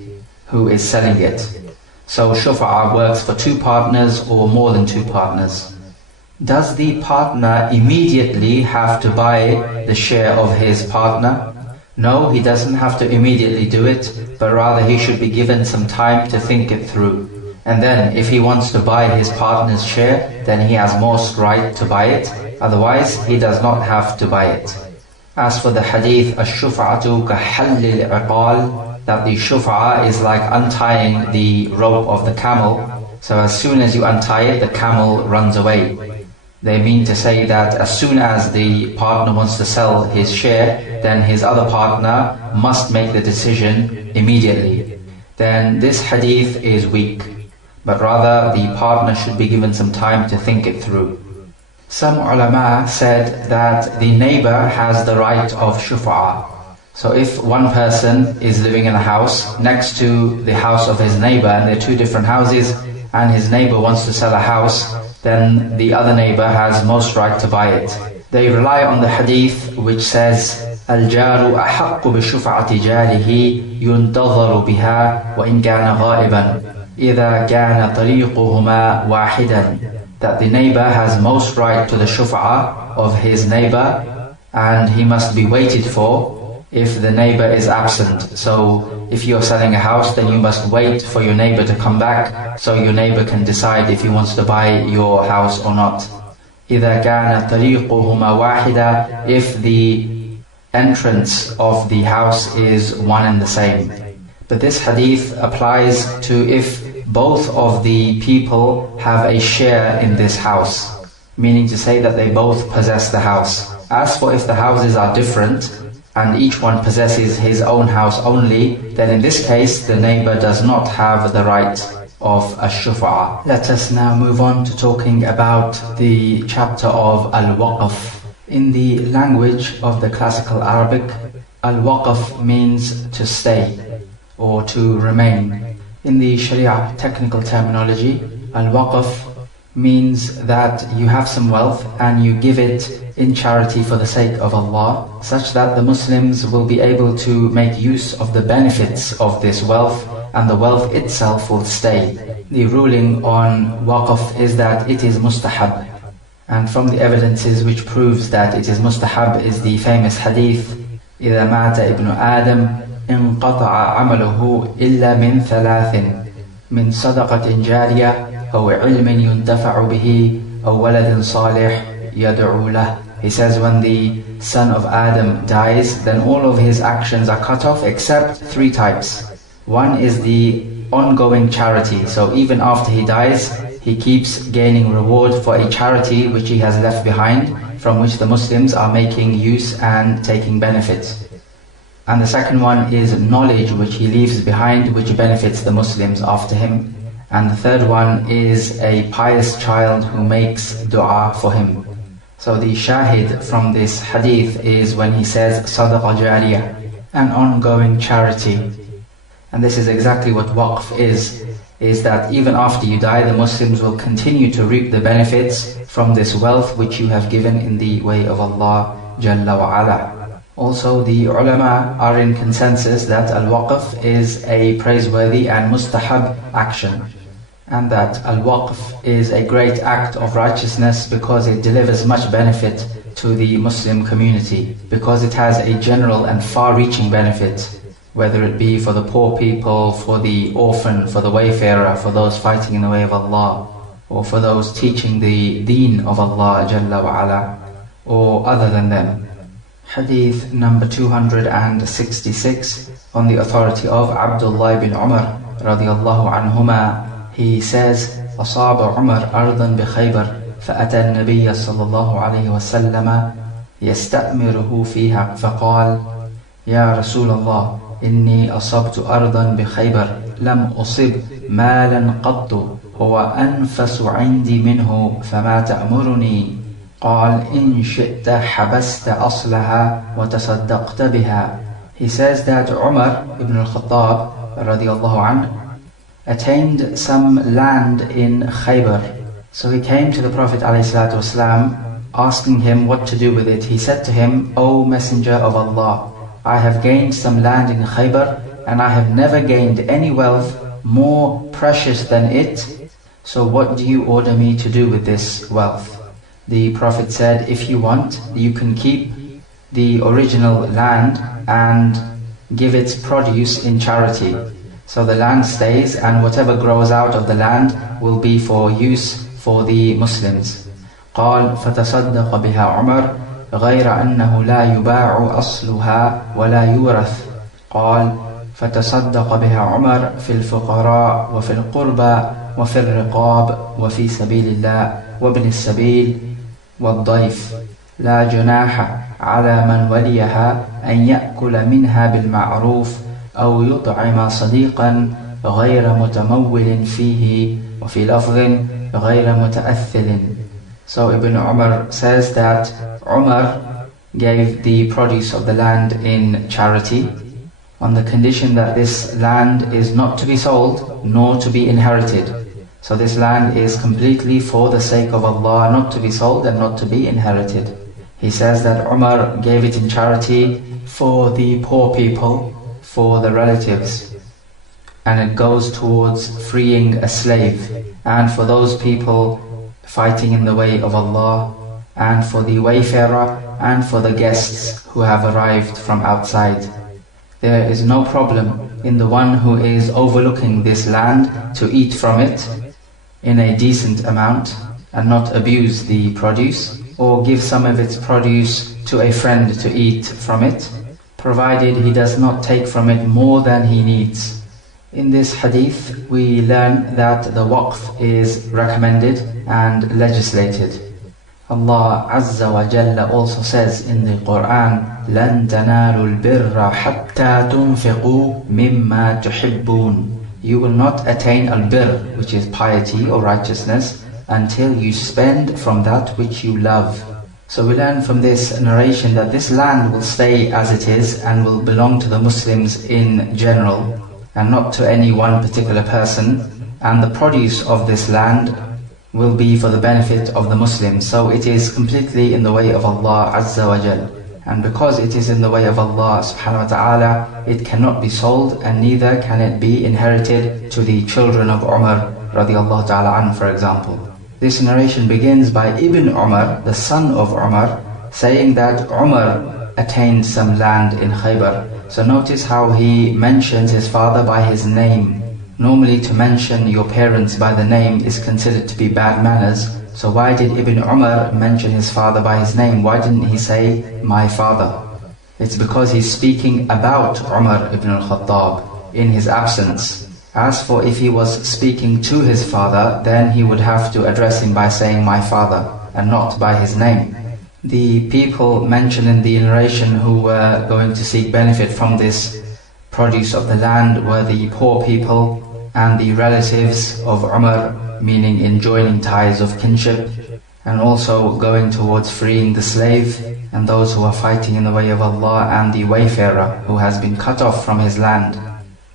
who is selling it. So shufa'a works for 2 partners or more than 2 partners. Does the partner immediately have to buy the share of his partner? No, he doesn't have to immediately do it, but rather he should be given some time to think it through. And then if he wants to buy his partner's share, then he has most right to buy it. Otherwise, he does not have to buy it. As for the hadith, الشُّفْعَةُ كَحَلِّ الْعِقَالِ, that the shuf'a is like untying the rope of the camel. So as soon as you untie it, the camel runs away. They mean to say that as soon as the partner wants to sell his share, then his other partner must make the decision immediately. Then this hadith is weak, but rather the partner should be given some time to think it through. Some ulama said that the neighbor has the right of shuf'a. So if one person is living in a house next to the house of his neighbor, and there are 2 different houses, and his neighbor wants to sell a house, then the other neighbor has most right to buy it. They rely on the hadith which says, الجار أحق بشفعة جاره ينتظر بها وإن كان غائبا إذا كان طريقهما واحدا, that the neighbor has most right to the shuf'a of his neighbor, and he must be waited for if the neighbor is absent. So if you're selling a house, then you must wait for your neighbor to come back, so your neighbor can decide if he wants to buy your house or not. إذا كان طريقهما واحدا, if the entrance of the house is one and the same. But this hadith applies to if both of the people have a share in this house, meaning to say that they both possess the house. As for if the houses are different, and each one possesses his own house only, then in this case the neighbor does not have the right of a shuf'a. Let us now move on to talking about the chapter of al-waqf. In the language of the classical Arabic, al-waqf means to stay or to remain. In the Sharia technical terminology, al-waqf means that you have some wealth and you give it in charity for the sake of Allah, such that the Muslims will be able to make use of the benefits of this wealth, and the wealth itself will stay. The ruling on waqf is that it is mustahab, and from the evidences which proves that it is mustahab is the famous hadith, إِذَا مَاتَ ابْنُ آدَمْ انقطع عمله إلا من 3: من صدقة جارية أو علم ينتفع به أو ولد صالح يدعو له. He says when the son of Adam dies, then all of his actions are cut off except 3 types. One is the ongoing charity, so even after he dies, he keeps gaining reward for a charity which he has left behind, from which the Muslims are making use and taking benefit. And the second one is knowledge which he leaves behind, which benefits the Muslims after him. And the third one is a pious child who makes dua for him. So the shahid from this hadith is when he says sadaqa jariyah, an ongoing charity. And this is exactly what waqf is that even after you die, the Muslims will continue to reap the benefits from this wealth which you have given in the way of Allah Jalla wa Ala. Also, the ulama are in consensus that al-waqf is a praiseworthy and mustahab action, and that al-waqf is a great act of righteousness because it delivers much benefit to the Muslim community, because it has a general and far-reaching benefit, whether it be for the poor people, for the orphan, for the wayfarer, for those fighting in the way of Allah, or for those teaching the deen of Allah Jalla wa Ala, or other than them. Hadith number 266, on the authority of Abdullah ibn Umar radiyallahu anhuma, he says, أصاب عمر أرضا بخيبر فأتى النبي صلى الله عليه وسلم يستأمره فيها فقال يا رسول الله إني أصبت أرضا بخيبر لم أصب مالا قط هو أنفس عندي منه فما تأمرني؟ قال إن شئت حبست أصلها وتصدقت بها. He says that Umar ibn al-Khattab radiyallahu anhu attained some land in Khaybar. So he came to the Prophet ﷺ asking him what to do with it. He said to him, O Messenger of Allah, I have gained some land in Khaybar, and I have never gained any wealth more precious than it, so what do you order me to do with this wealth? The Prophet said, if you want, you can keep the original land and give its produce in charity. So the land stays, and whatever grows out of the land will be for use for the Muslims. قال فتصدق بها عمر غير أنه لا يباع أصلها ولا يورث. قال فتصدق بها عمر في الفقراء وفي القربى وفي الرقاب وفي سبيل الله وابن السبيل والضيف. لا جناح على من وليها أن يأكل منها بالمعروف أو يطعم صديقا غير متمول فيه وفي لفظ غير متأثل. So Ibn Umar says that Umar gave the produce of the land in charity on the condition that this land is not to be sold nor to be inherited. So this land is completely for the sake of Allah, not to be sold and not to be inherited. He says that Umar gave it in charity for the poor people, for the relatives, and it goes towards freeing a slave, and for those people fighting in the way of Allah, and for the wayfarer, and for the guests who have arrived from outside. There is no problem in the one who is overlooking this land to eat from it in a decent amount and not abuse the produce, or give some of its produce to a friend to eat from it, provided he does not take from it more than he needs. In this hadith, we learn that the waqf is recommended and legislated. Allah Azza wa Jalla also says in the Quran, لَن تَنَالُوا الْبِرَّ حَتَّى تُنْفِقُوا مِمَّا تُحِبُّونَ. You will not attain al-birr, which is piety or righteousness, until you spend from that which you love. So we learn from this narration that this land will stay as it is and will belong to the Muslims in general, and not to any one particular person, and the produce of this land will be for the benefit of the Muslims. So it is completely in the way of Allah Azza wa Jal. And because it is in the way of Allah subhanahu wa ta'ala, it cannot be sold, and neither can it be inherited to the children of Umar radiallahu ta'ala an, for example. This narration begins by Ibn Umar, the son of Umar, saying that Umar attained some land in Khaybar. So notice how he mentions his father by his name. Normally to mention your parents by the name is considered to be bad manners. So why did Ibn Umar mention his father by his name? Why didn't he say, my father? It's because he's speaking about Umar ibn al-Khattab in his absence. As for if he was speaking to his father, then he would have to address him by saying my father and not by his name. The people mentioned in the narration who were going to seek benefit from this produce of the land were the poor people and the relatives of Umar, meaning enjoining ties of kinship, and also going towards freeing the slave, and those who are fighting in the way of Allah, and the wayfarer who has been cut off from his land.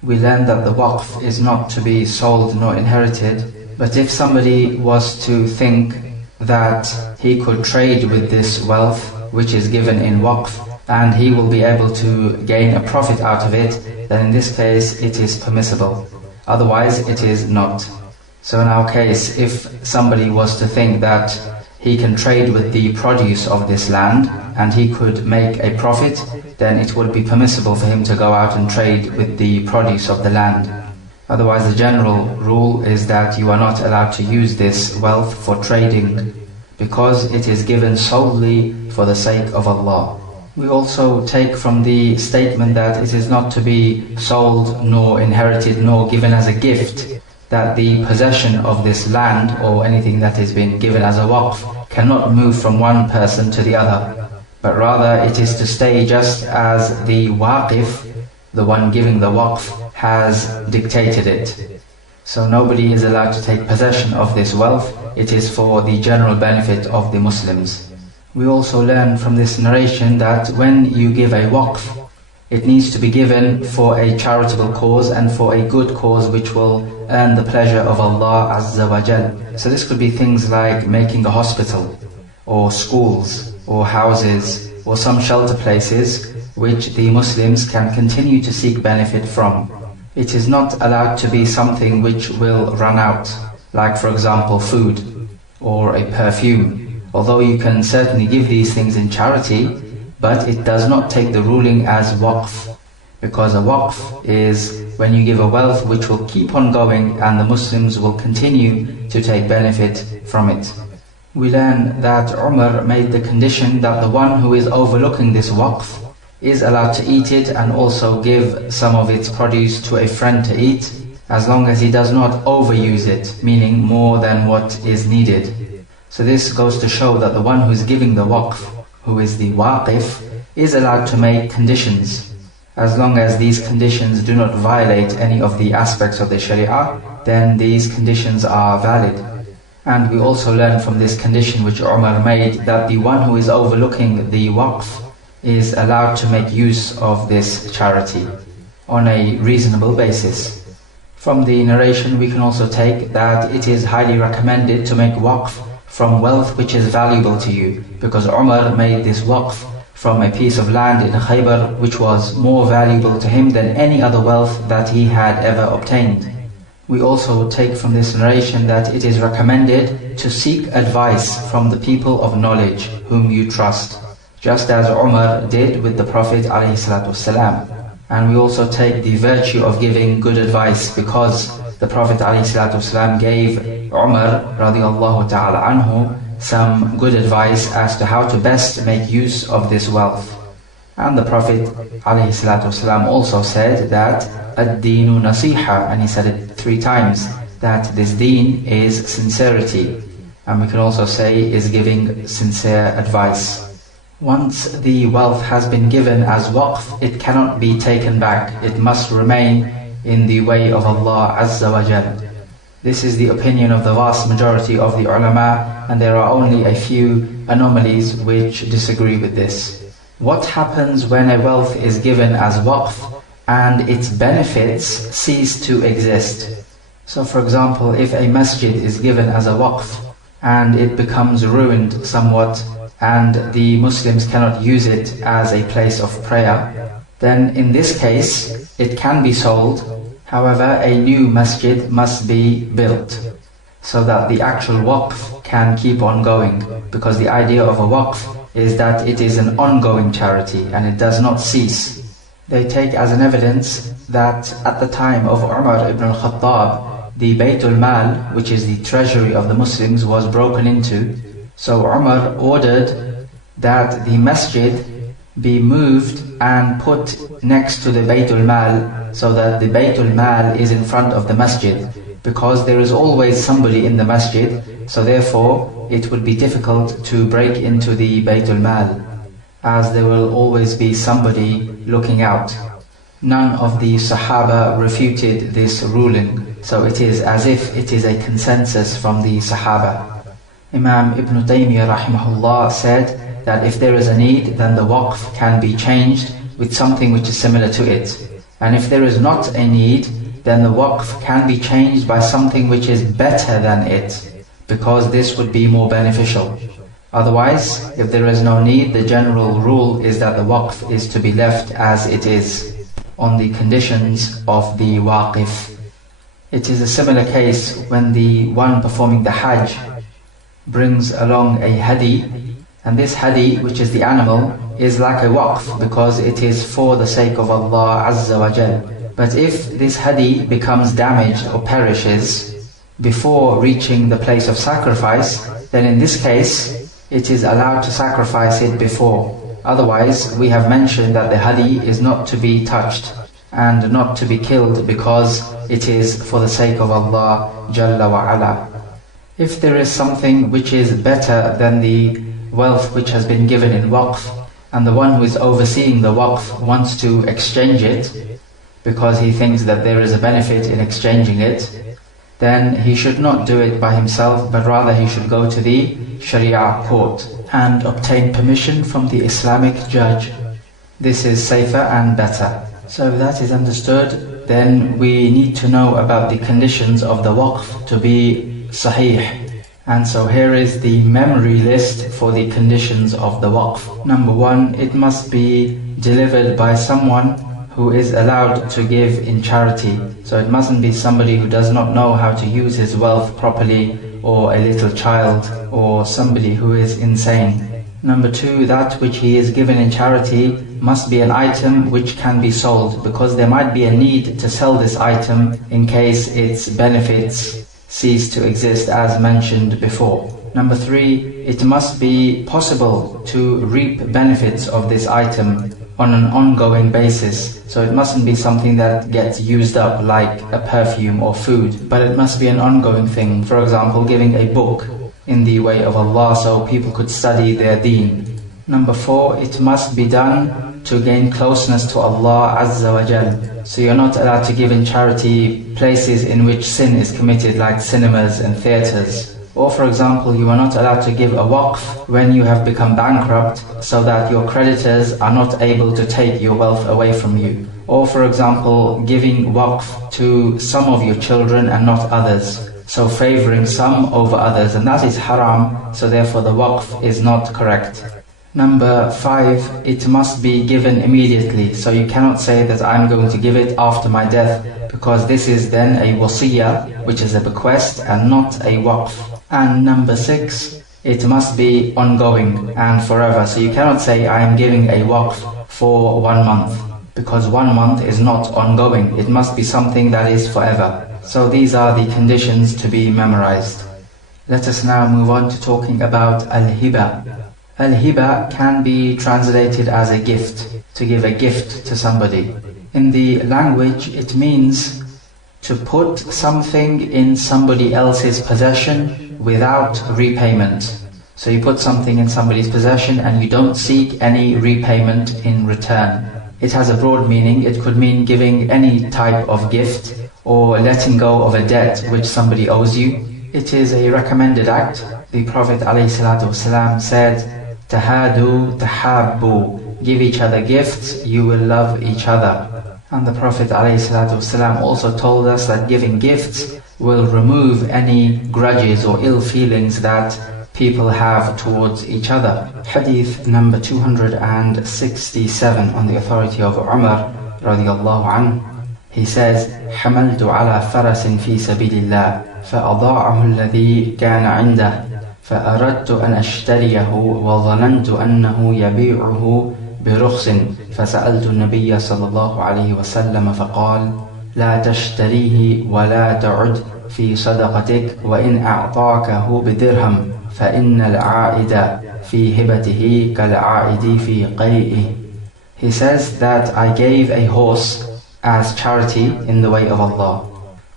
We learn that the waqf is not to be sold nor inherited, but if somebody was to think that he could trade with this wealth which is given in waqf, and he will be able to gain a profit out of it, then in this case it is permissible. Otherwise it is not. So in our case, if somebody was to think that he can trade with the produce of this land and he could make a profit, then it would be permissible for him to go out and trade with the produce of the land. Otherwise the general rule is that you are not allowed to use this wealth for trading, because it is given solely for the sake of Allah. We also take from the statement that it is not to be sold nor inherited nor given as a gift, that the possession of this land or anything that has been given as a waqf cannot move from one person to the other, but rather it is to stay just as the waqif, the one giving the waqf, has dictated it. So nobody is allowed to take possession of this wealth. It is for the general benefit of the Muslims. We also learn from this narration that when you give a waqf, it needs to be given for a charitable cause and for a good cause which will earn the pleasure of Allah Azza wa Jal. So this could be things like making a hospital, or schools, or houses, or some shelter places which the Muslims can continue to seek benefit from. It is not allowed to be something which will run out, like for example food or a perfume. Although you can certainly give these things in charity, but it does not take the ruling as waqf, because a waqf is when you give a wealth which will keep on going and the Muslims will continue to take benefit from it. We learn that Umar made the condition that the one who is overlooking this waqf is allowed to eat it and also give some of its produce to a friend to eat, as long as he does not overuse it, meaning more than what is needed. So this goes to show that the one who is giving the waqf, who is the waqif, is allowed to make conditions. As long as these conditions do not violate any of the aspects of the Sharia, then these conditions are valid. And we also learn from this condition which Umar made that the one who is overlooking the waqf is allowed to make use of this charity on a reasonable basis. From the narration we can also take that it is highly recommended to make waqf from wealth which is valuable to you, because Umar made this waqf from a piece of land in Khaybar which was more valuable to him than any other wealth that he had ever obtained. We also take from this narration that it is recommended to seek advice from the people of knowledge whom you trust, just as Umar did with the Prophet ﷺ. And we also take the virtue of giving good advice, because the Prophet ﷺ gave Umar radiallahu ta'ala anhu some good advice as to how to best make use of this wealth. And the Prophet ﷺ also said that ad-deenu nasiha, and he said it 3 times, that this deen is sincerity, and we can also say is giving sincere advice. Once the wealth has been given as waqf, it cannot be taken back. It must remain in the way of Allah Azza wa Jal. This is the opinion of the vast majority of the ulama, and there are only a few anomalies which disagree with this. What happens when a wealth is given as waqf and its benefits cease to exist? So for example, if a masjid is given as a waqf and it becomes ruined somewhat, and the Muslims cannot use it as a place of prayer, then in this case it can be sold. However, a new masjid must be built so that the actual waqf can keep on going, because the idea of a waqf is that it is an ongoing charity and it does not cease. They take as an evidence that at the time of Umar ibn al-Khattab, the Baytul Mal, which is the treasury of the Muslims, was broken into. So Umar ordered that the masjid be moved and put next to the Baytul Mal, so that the Baytul Mal is in front of the masjid, because there is always somebody in the masjid, so therefore it would be difficult to break into the Baytul Mal, as there will always be somebody looking out. None of the Sahaba refuted this ruling, so it is as if it is a consensus from the Sahaba. Imam Ibn Taymiyyah rahimahullah said that if there is a need, then the waqf can be changed with something which is similar to it. And if there is not a need, then the waqf can be changed by something which is better than it, because this would be more beneficial. Otherwise, if there is no need, the general rule is that the waqf is to be left as it is, on the conditions of the waqif. It is a similar case when the one performing the Hajj brings along a hadi, and this hadi, which is the animal, is like a waqf because it is for the sake of Allah Azza wa Jal. But if this hadi becomes damaged or perishes before reaching the place of sacrifice, then in this case it is allowed to sacrifice it before. Otherwise, we have mentioned that the hadi is not to be touched and not to be killed because it is for the sake of Allah Jalla wa Ala. If there is something which is better than the wealth which has been given in waqf, and the one who is overseeing the waqf wants to exchange it because he thinks that there is a benefit in exchanging it, then he should not do it by himself, but rather he should go to the Sharia court and obtain permission from the Islamic judge. This is safer and better. So if that is understood, then we need to know about the conditions of the waqf to be sahih. And so here is the memory list for the conditions of the waqf. Number 1, it must be delivered by someone who is allowed to give in charity. So it mustn't be somebody who does not know how to use his wealth properly, or a little child, or somebody who is insane. Number 2, that which he is given in charity must be an item which can be sold, because there might be a need to sell this item in case its benefits cease to exist, as mentioned before. Number 3, it must be possible to reap benefits of this item on an ongoing basis. So it mustn't be something that gets used up like a perfume or food, but it must be an ongoing thing. For example, giving a book in the way of Allah so people could study their deen. Number 4, it must be done to gain closeness to Allah Azza wa Jal. So you're not allowed to give in charity places in which sin is committed, like cinemas and theaters. Or for example, you are not allowed to give a waqf when you have become bankrupt, so that your creditors are not able to take your wealth away from you. Or for example, giving waqf to some of your children and not others. So favoring some over others, and that is haram, so therefore the waqf is not correct. Number 5, it must be given immediately. So you cannot say that I'm going to give it after my death, because this is then a wasiyah, which is a bequest, and not a waqf. And number 6, it must be ongoing and forever. So you cannot say I am giving a waqf for 1 month, because 1 month is not ongoing. It must be something that is forever. So these are the conditions to be memorized. Let us now move on to talking about al-hiba. Al-hiba can be translated as a gift, to give a gift to somebody. In the language, it means to put something in somebody else's possession without repayment. So you put something in somebody's possession and you don't seek any repayment in return. It has a broad meaning. It could mean giving any type of gift, or letting go of a debt which somebody owes you. It is a recommended act. The Prophet ﷺ said, "Tahadu tahabbu," give each other gifts, you will love each other. And the Prophet ﷺ also told us that giving gifts will remove any grudges or ill feelings that people have towards each other. Hadith number 267 on the authority of Umar radiallahu anhu. He says, حملت على فرس في سبيل الله فأضاعه الذي كان عنده فأردت أن أشتريه وظننت أنه يبيعه برخص فسألت النبي صلى الله عليه وسلم فقال لا تشتريه ولا تعد في صدقتك وإن أعطاكه بدرهم فإن العائد في هبته كالعائد في قيئه. He says that I gave a horse as charity in the way of Allah.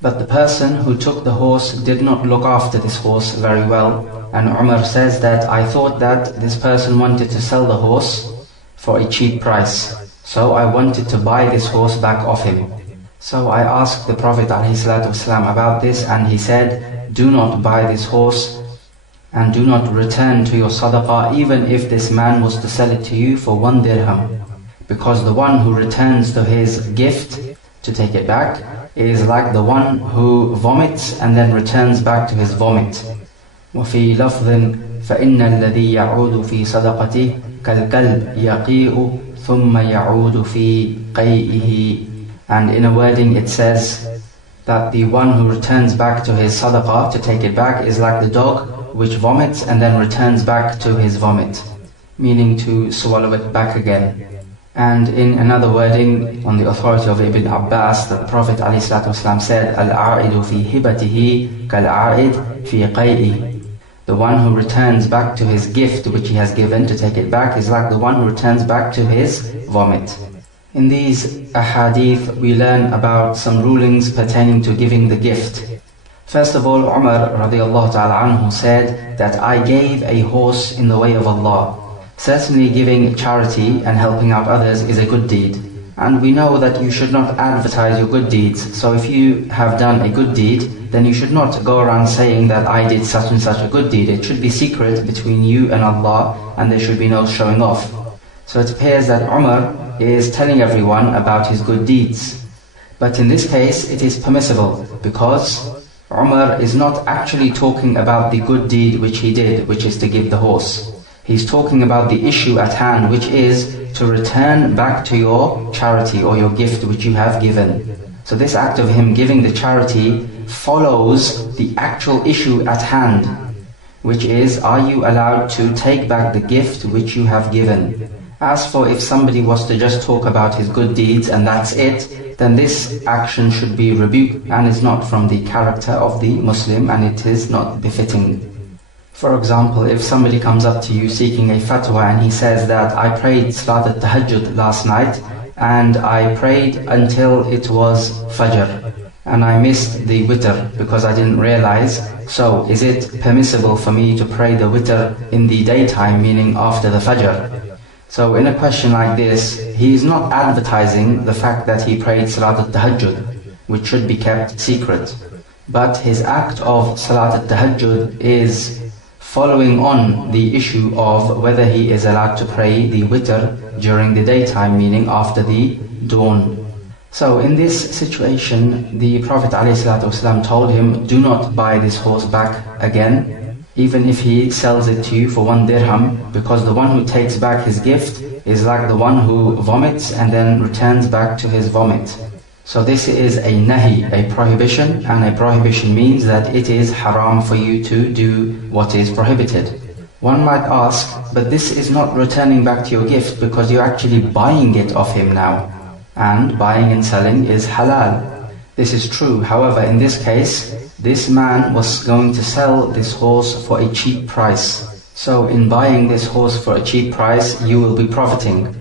But the person who took the horse did not look after this horse very well. And Umar says that I thought that this person wanted to sell the horse for a cheap price. So I wanted to buy this horse back off him. So I asked the Prophet ﷺ about this, and he said, do not buy this horse and do not return to your sadaqah even if this man was to sell it to you for 1 dirham. Because the one who returns to his gift to take it back is like the one who vomits and then returns back to his vomit. وَفِي لَفْظٍ فَإِنَّ الَّذِي يَعُودُ فِي صَدَقَتِهِ كَالْكَلْبِ يَقِيءُ ثُمَّ يَعُودُ فِي قَيْئِهِ. And in a wording it says that the one who returns back to his sadaqah to take it back is like the dog which vomits and then returns back to his vomit, meaning to swallow it back again. And in another wording, on the authority of Ibn Abbas, that the Prophet ﷺ said, Al-a'idu fi hibatihi kal-a'id fi qay'i. The one who returns back to his gift which he has given to take it back is like the one who returns back to his vomit. In these ahadith, we learn about some rulings pertaining to giving the gift. First of all, Umar radiallahu ta'ala anhu said that I gave a horse in the way of Allah. Certainly giving charity and helping out others is a good deed. And we know that you should not advertise your good deeds. So if you have done a good deed, then you should not go around saying that I did such and such a good deed. It should be secret between you and Allah, and there should be no showing off. So it appears that Umar is telling everyone about his good deeds. But in this case, it is permissible, because Umar is not actually talking about the good deed which he did, which is to give the horse. He's talking about the issue at hand, which is to return back to your charity or your gift which you have given. So this act of him giving the charity follows the actual issue at hand, which is, are you allowed to take back the gift which you have given? As for if somebody was to just talk about his good deeds and that's it, then this action should be rebuked and is not from the character of the Muslim, and it is not befitting. For example, if somebody comes up to you seeking a fatwa and he says that I prayed Salat al-Tahajjud last night and I prayed until it was Fajr and I missed the witr because I didn't realize, so is it permissible for me to pray the witr in the daytime, meaning after the Fajr? So in a question like this, he is not advertising the fact that he prayed Salat al-Tahajjud, which should be kept secret. But his act of Salat al-Tahajjud is following on the issue of whether he is allowed to pray the witr during the daytime, meaning after the dawn. So in this situation, the Prophet ﷺ told him, do not buy this horse back again, even if he sells it to you for 1 dirham, because the one who takes back his gift is like the one who vomits and then returns back to his vomit. So this is a nahi, a prohibition, and a prohibition means that it is haram for you to do what is prohibited. One might ask, but this is not returning back to your gift because you're actually buying it off him now. And buying and selling is halal. This is true. However, in this case, this man was going to sell this horse for a cheap price. So in buying this horse for a cheap price, you will be profiting.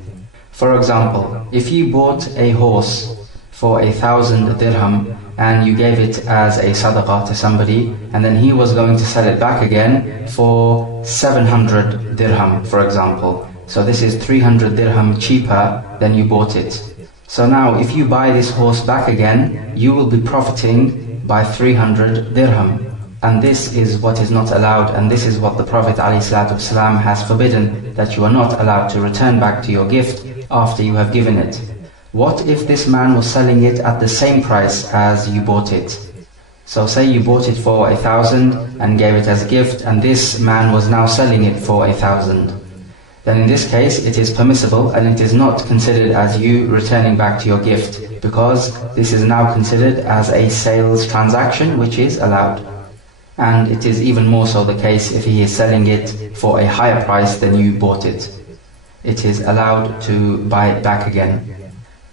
For example, if you bought a horse for 1,000 dirham and you gave it as a sadaqah to somebody, and then he was going to sell it back again for 700 dirham, for example. So this is 300 dirham cheaper than you bought it. So now if you buy this horse back again, you will be profiting by 300 dirham. And this is what is not allowed, and this is what the Prophet ﷺ has forbidden, that you are not allowed to return back to your gift after you have given it. What if this man was selling it at the same price as you bought it? So say you bought it for 1,000 and gave it as a gift, and this man was now selling it for 1,000. Then in this case it is permissible, and it is not considered as you returning back to your gift, because this is now considered as a sales transaction, which is allowed. And it is even more so the case if he is selling it for a higher price than you bought it. It is allowed to buy it back again.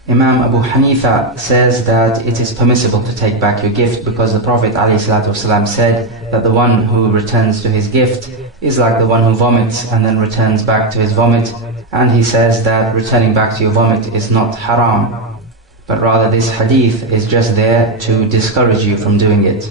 Imam Abu Hanifa says that it is permissible to take back your gift because the Prophet ﷺ said that the one who returns to his gift is like the one who vomits and then returns back to his vomit, and he says that returning back to your vomit is not haram, but rather this hadith is just there to discourage you from doing it.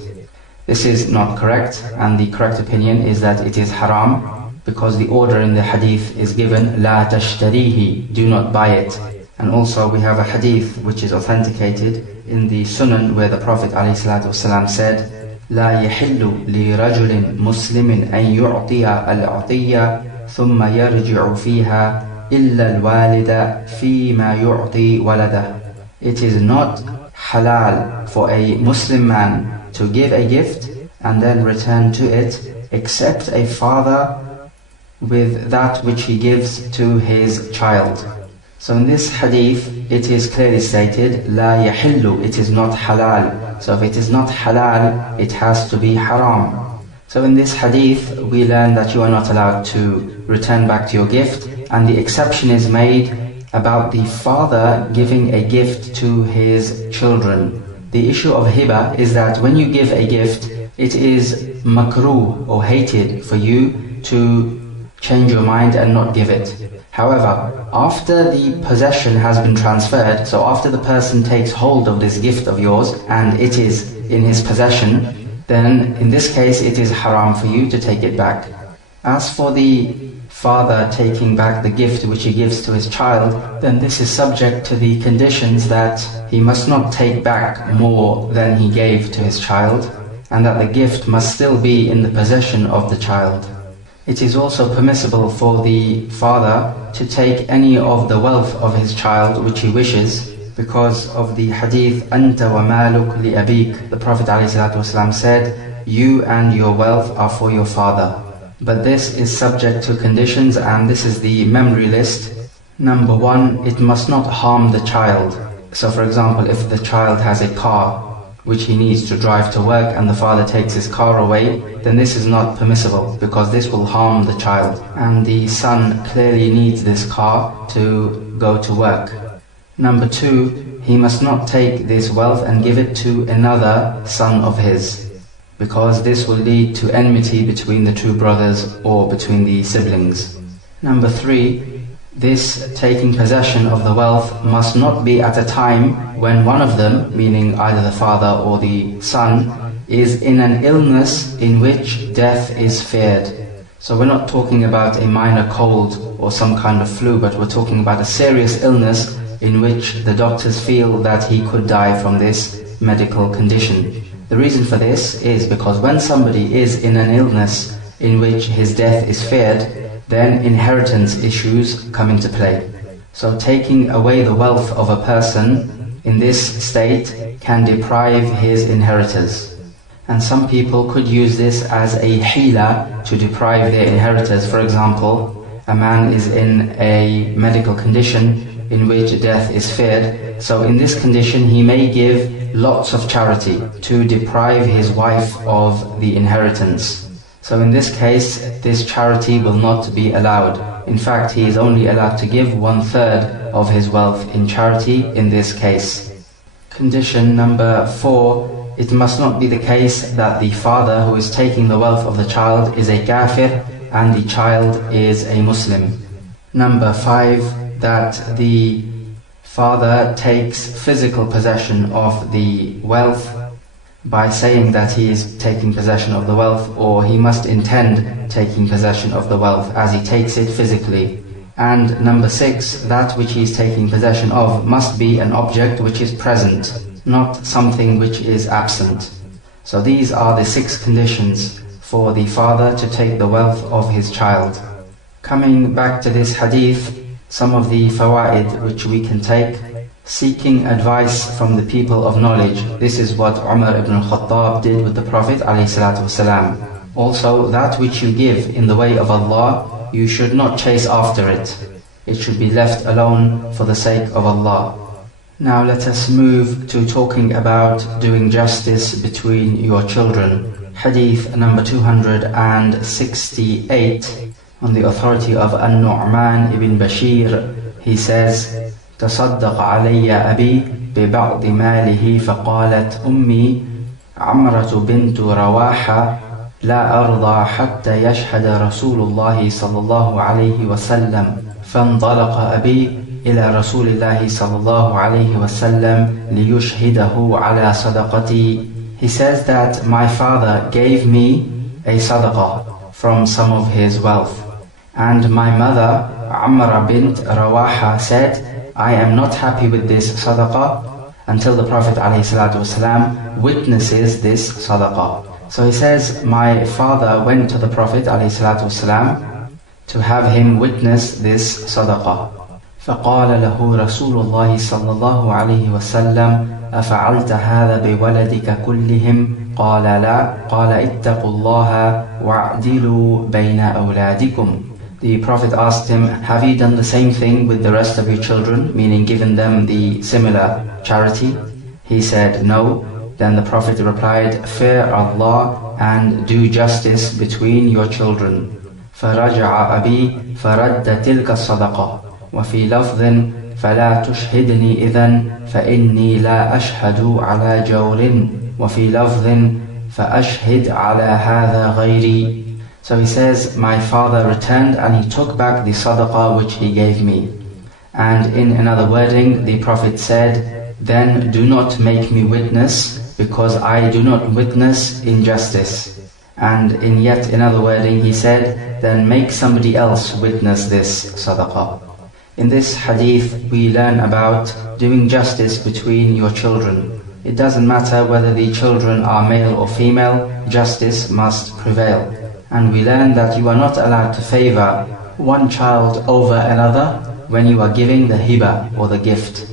This is not correct, and the correct opinion is that it is haram because the order in the hadith is given, La tashtarihi, do not buy it. And also we have a hadith which is authenticated in the Sunan where the Prophet ﷺ said, لا يحل لرجل مسلم أن يعطي العطية ثم يرجع فيها إلا الوالد فيما يعطي ولده. It is not halal for a Muslim man to give a gift and then return to it, except a father with that which he gives to his child. So in this hadith, it is clearly stated, لا يحل, it is not halal. So if it is not halal, it has to be haram. So in this hadith, we learn that you are not allowed to return back to your gift, and the exception is made about the father giving a gift to his children. The issue of hiba is that when you give a gift, it is makruh or hated for you to change your mind and not give it. However, after the possession has been transferred, so after the person takes hold of this gift of yours and it is in his possession, then in this case it is haram for you to take it back. As for the father taking back the gift which he gives to his child, then this is subject to the conditions that he must not take back more than he gave to his child, and that the gift must still be in the possession of the child. It is also permissible for the father to take any of the wealth of his child which he wishes, because of the hadith, أَنْتَ وَمَالُكْ لِأَبِيكَ. The Prophet ﷺ said, you and your wealth are for your father. but this is subject to conditions, and this is the memory list. Number 1, it must not harm the child. So for example, if the child has a car which he needs to drive to work and the father takes his car away, then this is not permissible because this will harm the child, and the son clearly needs this car to go to work. Number 2, he must not take this wealth and give it to another son of his, because this will lead to enmity between the two brothers or between the siblings. Number 3, this taking possession of the wealth must not be at a time when one of them, meaning either the father or the son, is in an illness in which death is feared. So we're not talking about a minor cold or some kind of flu, but we're talking about a serious illness in which the doctors feel that he could die from this medical condition. The reason for this is because when somebody is in an illness in which his death is feared, then inheritance issues come into play. So taking away the wealth of a person in this state can deprive his inheritors. And some people could use this as a hila to deprive their inheritors. For example, a man is in a medical condition in which death is feared. So in this condition he may give lots of charity to deprive his wife of the inheritance. So in this case, this charity will not be allowed. In fact, he is only allowed to give 1/3 of his wealth in charity in this case. Condition number 4, it must not be the case that the father who is taking the wealth of the child is a kafir and the child is a Muslim. Number 5, that the father takes physical possession of the wealth by saying that he is taking possession of the wealth, or he must intend taking possession of the wealth as he takes it physically. And number 6, that which he is taking possession of must be an object which is present, not something which is absent. So these are the 6 conditions for the father to take the wealth of his child. Coming back to this hadith, some of the fawaid which we can take: seeking advice from the people of knowledge. This is what Umar ibn al-Khattab did with the Prophet ﷺ. Also, that which you give in the way of Allah, you should not chase after it. It should be left alone for the sake of Allah. Now let us move to talking about doing justice between your children. Hadith number 268, on the authority of An-Nu'man ibn Bashir, he says, تصدق علي أبي ببعض ماله فقالت أمي عمرة بنت رواحة لا أرضى حتى يشهد رسول الله صلى الله عليه وسلم فانطلق أبي إلى رسول الله صلى الله عليه وسلم ليشهده على صدقتي. He says that my father gave me a sadaqah from some of his wealth, and my mother Amra bint Rawaha said, I am not happy with this sadaqah until the Prophet ﷺ witnesses this sadaqah. So he says, my father went to the Prophet ﷺ to have him witness this sadaqah. فقال له رسول الله صلى الله عليه وسلم أفعلت هذا بولدك كلهم؟ قال لا. قال اتقوا الله واعدلوا بين أولادكم. The Prophet asked him, have you done the same thing with the rest of your children, meaning given them the similar charity? He said, no. Then the Prophet replied, fear Allah and do justice between your children. فرجع أبي فرد تلك الصدقة وفي لفظ فلا تشهدني إذن فإني لا أشهد على جور وفي لفظ فأشهد على هذا غيري. So he says, my father returned and he took back the sadaqah which he gave me. And in another wording, the Prophet said, then do not make me witness, because I do not witness injustice. And in yet another wording, he said, then make somebody else witness this sadaqah. In this hadith, we learn about doing justice between your children. It doesn't matter whether the children are male or female, justice must prevail. And we learn that you are not allowed to favor one child over another when you are giving the hiba or the gift.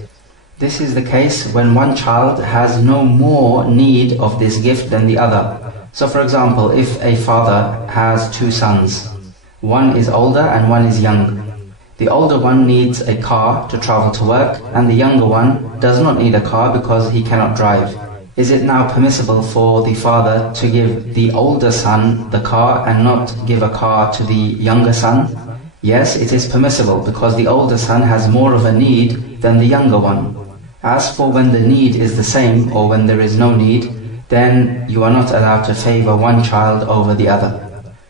This is the case when one child has no more need of this gift than the other. So for example, if a father has two sons, one is older and one is young. The older one needs a car to travel to work, and the younger one does not need a car because he cannot drive. Is it now permissible for the father to give the older son the car and not give a car to the younger son? Yes, it is permissible because the older son has more of a need than the younger one. As for when the need is the same or when there is no need, then you are not allowed to favor one child over the other.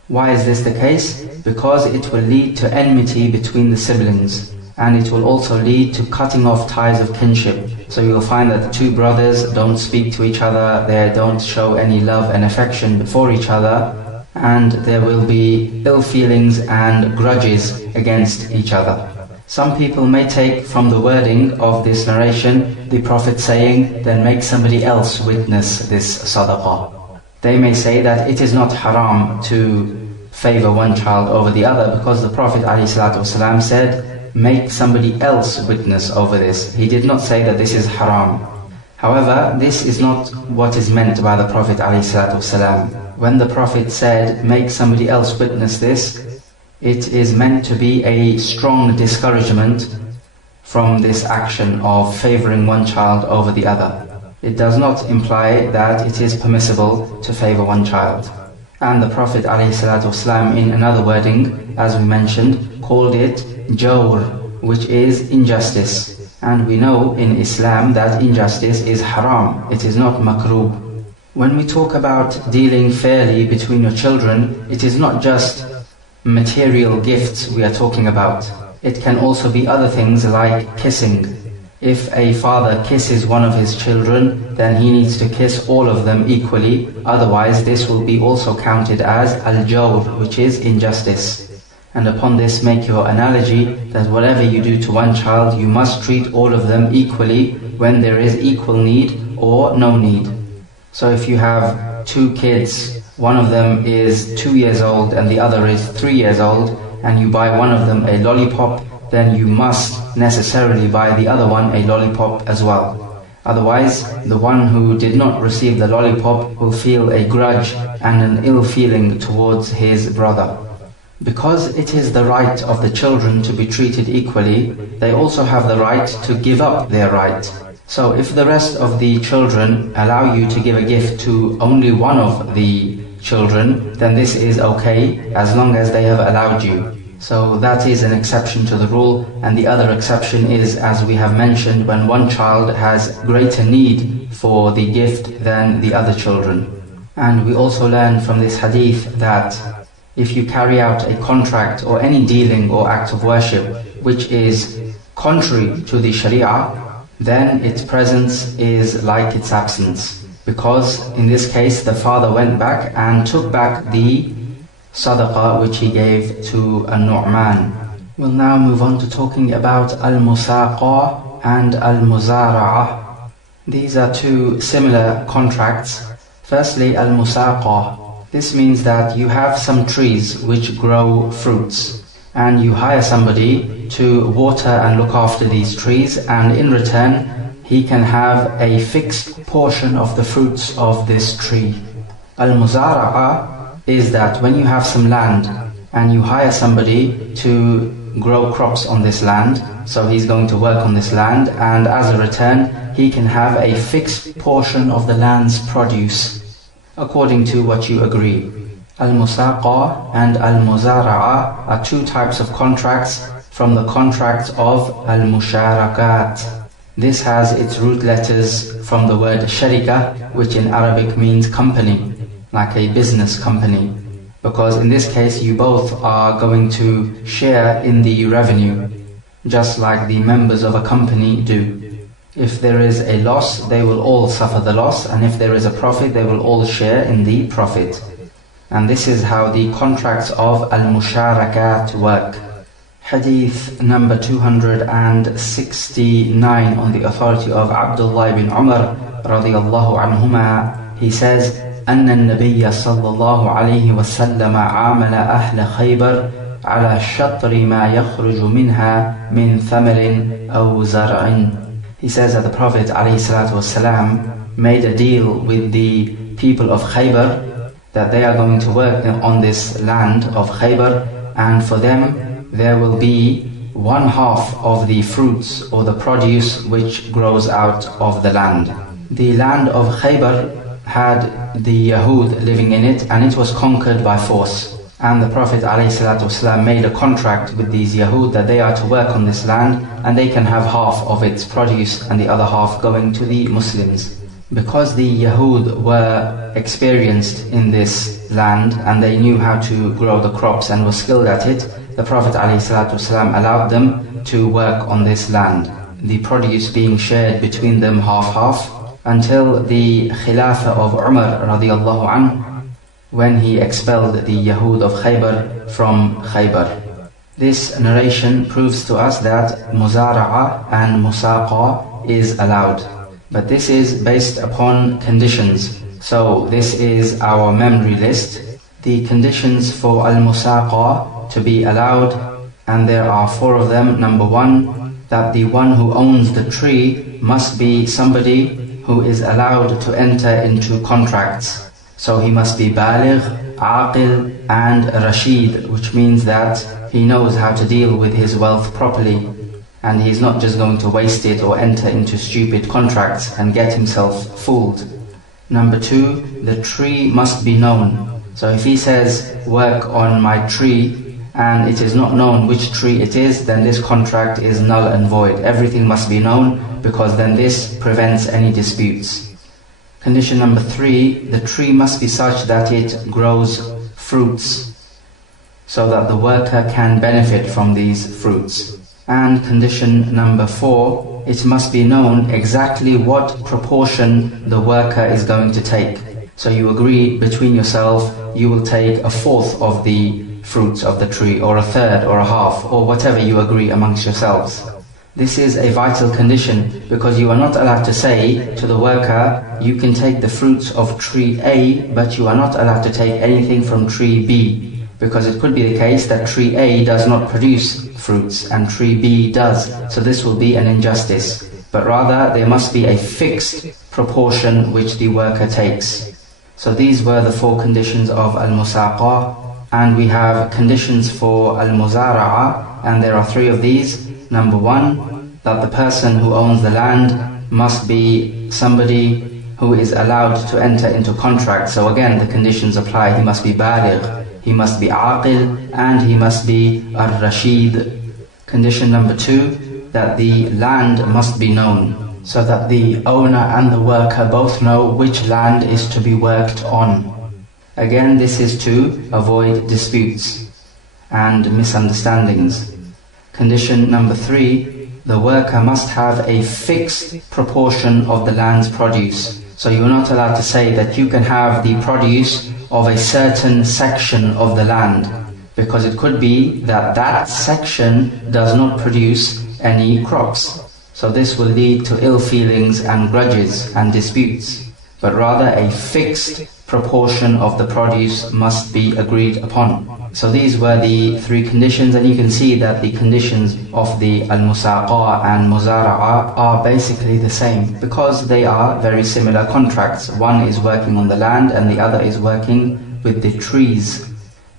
Why is this the case? Because it will lead to enmity between the siblings, and it will also lead to cutting off ties of kinship. So you'll find that the two brothers don't speak to each other, they don't show any love and affection for each other, and there will be ill feelings and grudges against each other. Some people may take from the wording of this narration the Prophet saying, then make somebody else witness this sadaqah. They may say that it is not haram to favor one child over the other because the Prophet ﷺ said, make somebody else witness over this. He did not say that this is haram. However, this is not what is meant by the Prophet ﷺ. When the Prophet said, make somebody else witness this, it is meant to be a strong discouragement from this action of favoring one child over the other. It does not imply that it is permissible to favor one child. And the Prophet ﷺ in another wording, as we mentioned, called it jawr, which is injustice. And we know in Islam that injustice is haram, it is not makruh. When we talk about dealing fairly between your children, it is not just material gifts we are talking about. It can also be other things like kissing. If a father kisses one of his children, then he needs to kiss all of them equally, otherwise this will be also counted as al-jawr, which is injustice. And upon this make your analogy that whatever you do to one child, you must treat all of them equally when there is equal need or no need. So if you have two kids, one of them is 2 years old and the other is 3 years old, and you buy one of them a lollipop, then you must necessarily buy the other one a lollipop as well. Otherwise, the one who did not receive the lollipop will feel a grudge and an ill feeling towards his brother. Because it is the right of the children to be treated equally, they also have the right to give up their right. So if the rest of the children allow you to give a gift to only one of the children, then this is okay as long as they have allowed you. So that is an exception to the rule, and the other exception is, as we have mentioned, when one child has greater need for the gift than the other children. And we also learn from this hadith that if you carry out a contract or any dealing or act of worship which is contrary to the Sharia, then its presence is like its absence. Because in this case the father went back and took back the sadaqah which he gave to An-Nu'man. We'll now move on to talking about al-musaqa and al-muzara'ah. These are two similar contracts. Firstly, al-musaqa. This means that you have some trees which grow fruits, and you hire somebody to water and look after these trees, and in return he can have a fixed portion of the fruits of this tree. Al-muzara'ah is that when you have some land and you hire somebody to grow crops on this land, so he's going to work on this land, and as a return he can have a fixed portion of the land's produce according to what you agree. Al-musaqa and al-muzara'ah are two types of contracts from the contract of al-musharakat. This has its root letters from the word sharika, which in Arabic means company, like a business company, because in this case you both are going to share in the revenue, just like the members of a company do. If there is a loss, they will all suffer the loss, and if there is a profit, they will all share in the profit. And this is how the contracts of al-musharakat work. Hadith number 269 on the authority of Abdullah ibn Umar radiyallahu anhuma. He says, أن النبي صلى الله عليه وسلم عامل أهل خيبر على شطر ما يخرج منها من ثمر أو زرع. He says that the Prophet ﷺ made a deal with the people of Khaybar that they are going to work on this land of Khaybar, and for them there will be 1/2 of the fruits or the produce which grows out of the land. The land of Khaybar had the Yahud living in it, and it was conquered by force. And the Prophet ﷺ made a contract with these Yahud that they are to work on this land, and they can have 1/2 of its produce and the other 1/2 going to the Muslims. Because the Yahud were experienced in this land and they knew how to grow the crops and were skilled at it, the Prophet ﷺ allowed them to work on this land, the produce being shared between them 1/2 until the Khilafah of Umar radiallahu anhu, when he expelled the Yahud of Khaybar from Khaybar. This narration proves to us that Muzara'a and Musaqa is allowed. But this is based upon conditions. So this is our memory list. The conditions for Al-Musaqa to be allowed, and there are 4 of them. Number 1, that the one who owns the tree must be somebody who is allowed to enter into contracts. So he must be baligh, aqil and rashid, which means that he knows how to deal with his wealth properly, and he's not just going to waste it or enter into stupid contracts and get himself fooled. Number 2, the tree must be known. So if he says, work on my tree, and it is not known which tree it is, then this contract is null and void. Everything must be known, because then this prevents any disputes. Condition number 3, the tree must be such that it grows fruits, so that the worker can benefit from these fruits. And condition number 4, it must be known exactly what proportion the worker is going to take. So you agree between yourself, you will take 1/4 of the fruits of the tree, or 1/3, or 1/2, or whatever you agree amongst yourselves. This is a vital condition, because you are not allowed to say to the worker, you can take the fruits of tree A, but you are not allowed to take anything from tree B, because it could be the case that tree A does not produce fruits and tree B does, so this will be an injustice. But rather there must be a fixed proportion which the worker takes. So these were the 4 conditions of Al-Musaqa, and we have conditions for Al-Muzara'a, and there are 3 of these. Number 1, that the person who owns the land must be somebody who is allowed to enter into contract. So again, the conditions apply. He must be baligh, he must be aqil, and he must be ar-rashid. Condition number 2, that the land must be known, so that the owner and the worker both know which land is to be worked on. Again, this is to avoid disputes and misunderstandings. Condition number 3, the worker must have a fixed proportion of the land's produce. So you're not allowed to say that you can have the produce of a certain section of the land, because it could be that that section does not produce any crops. So this will lead to ill feelings and grudges and disputes. But rather a fixed proportion of the produce must be agreed upon. So these were the 3 conditions, and you can see that the conditions of the Al-Musaqa and Muzara'a are basically the same, because they are very similar contracts. One is working on the land and the other is working with the trees.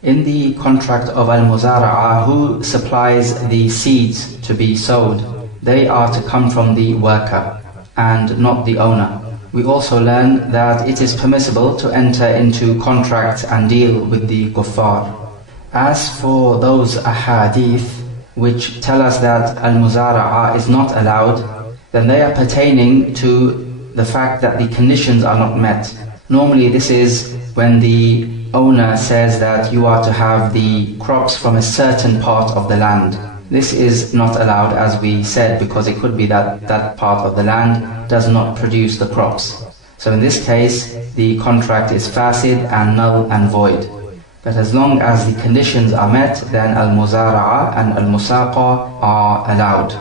In the contract of Al-Muzara'a, who supplies the seeds to be sowed? They are to come from the worker and not the owner. We also learn that it is permissible to enter into contracts and deal with the kuffar. As for those ahadith which tell us that al-muzara'a is not allowed, then they are pertaining to the fact that the conditions are not met. Normally this is when the owner says that you are to have the crops from a certain part of the land. This is not allowed, as we said, because it could be that that part of the land does not produce the crops. So in this case, the contract is fasid and null and void. But as long as the conditions are met, then al-muzara'a and al-musaqa are allowed.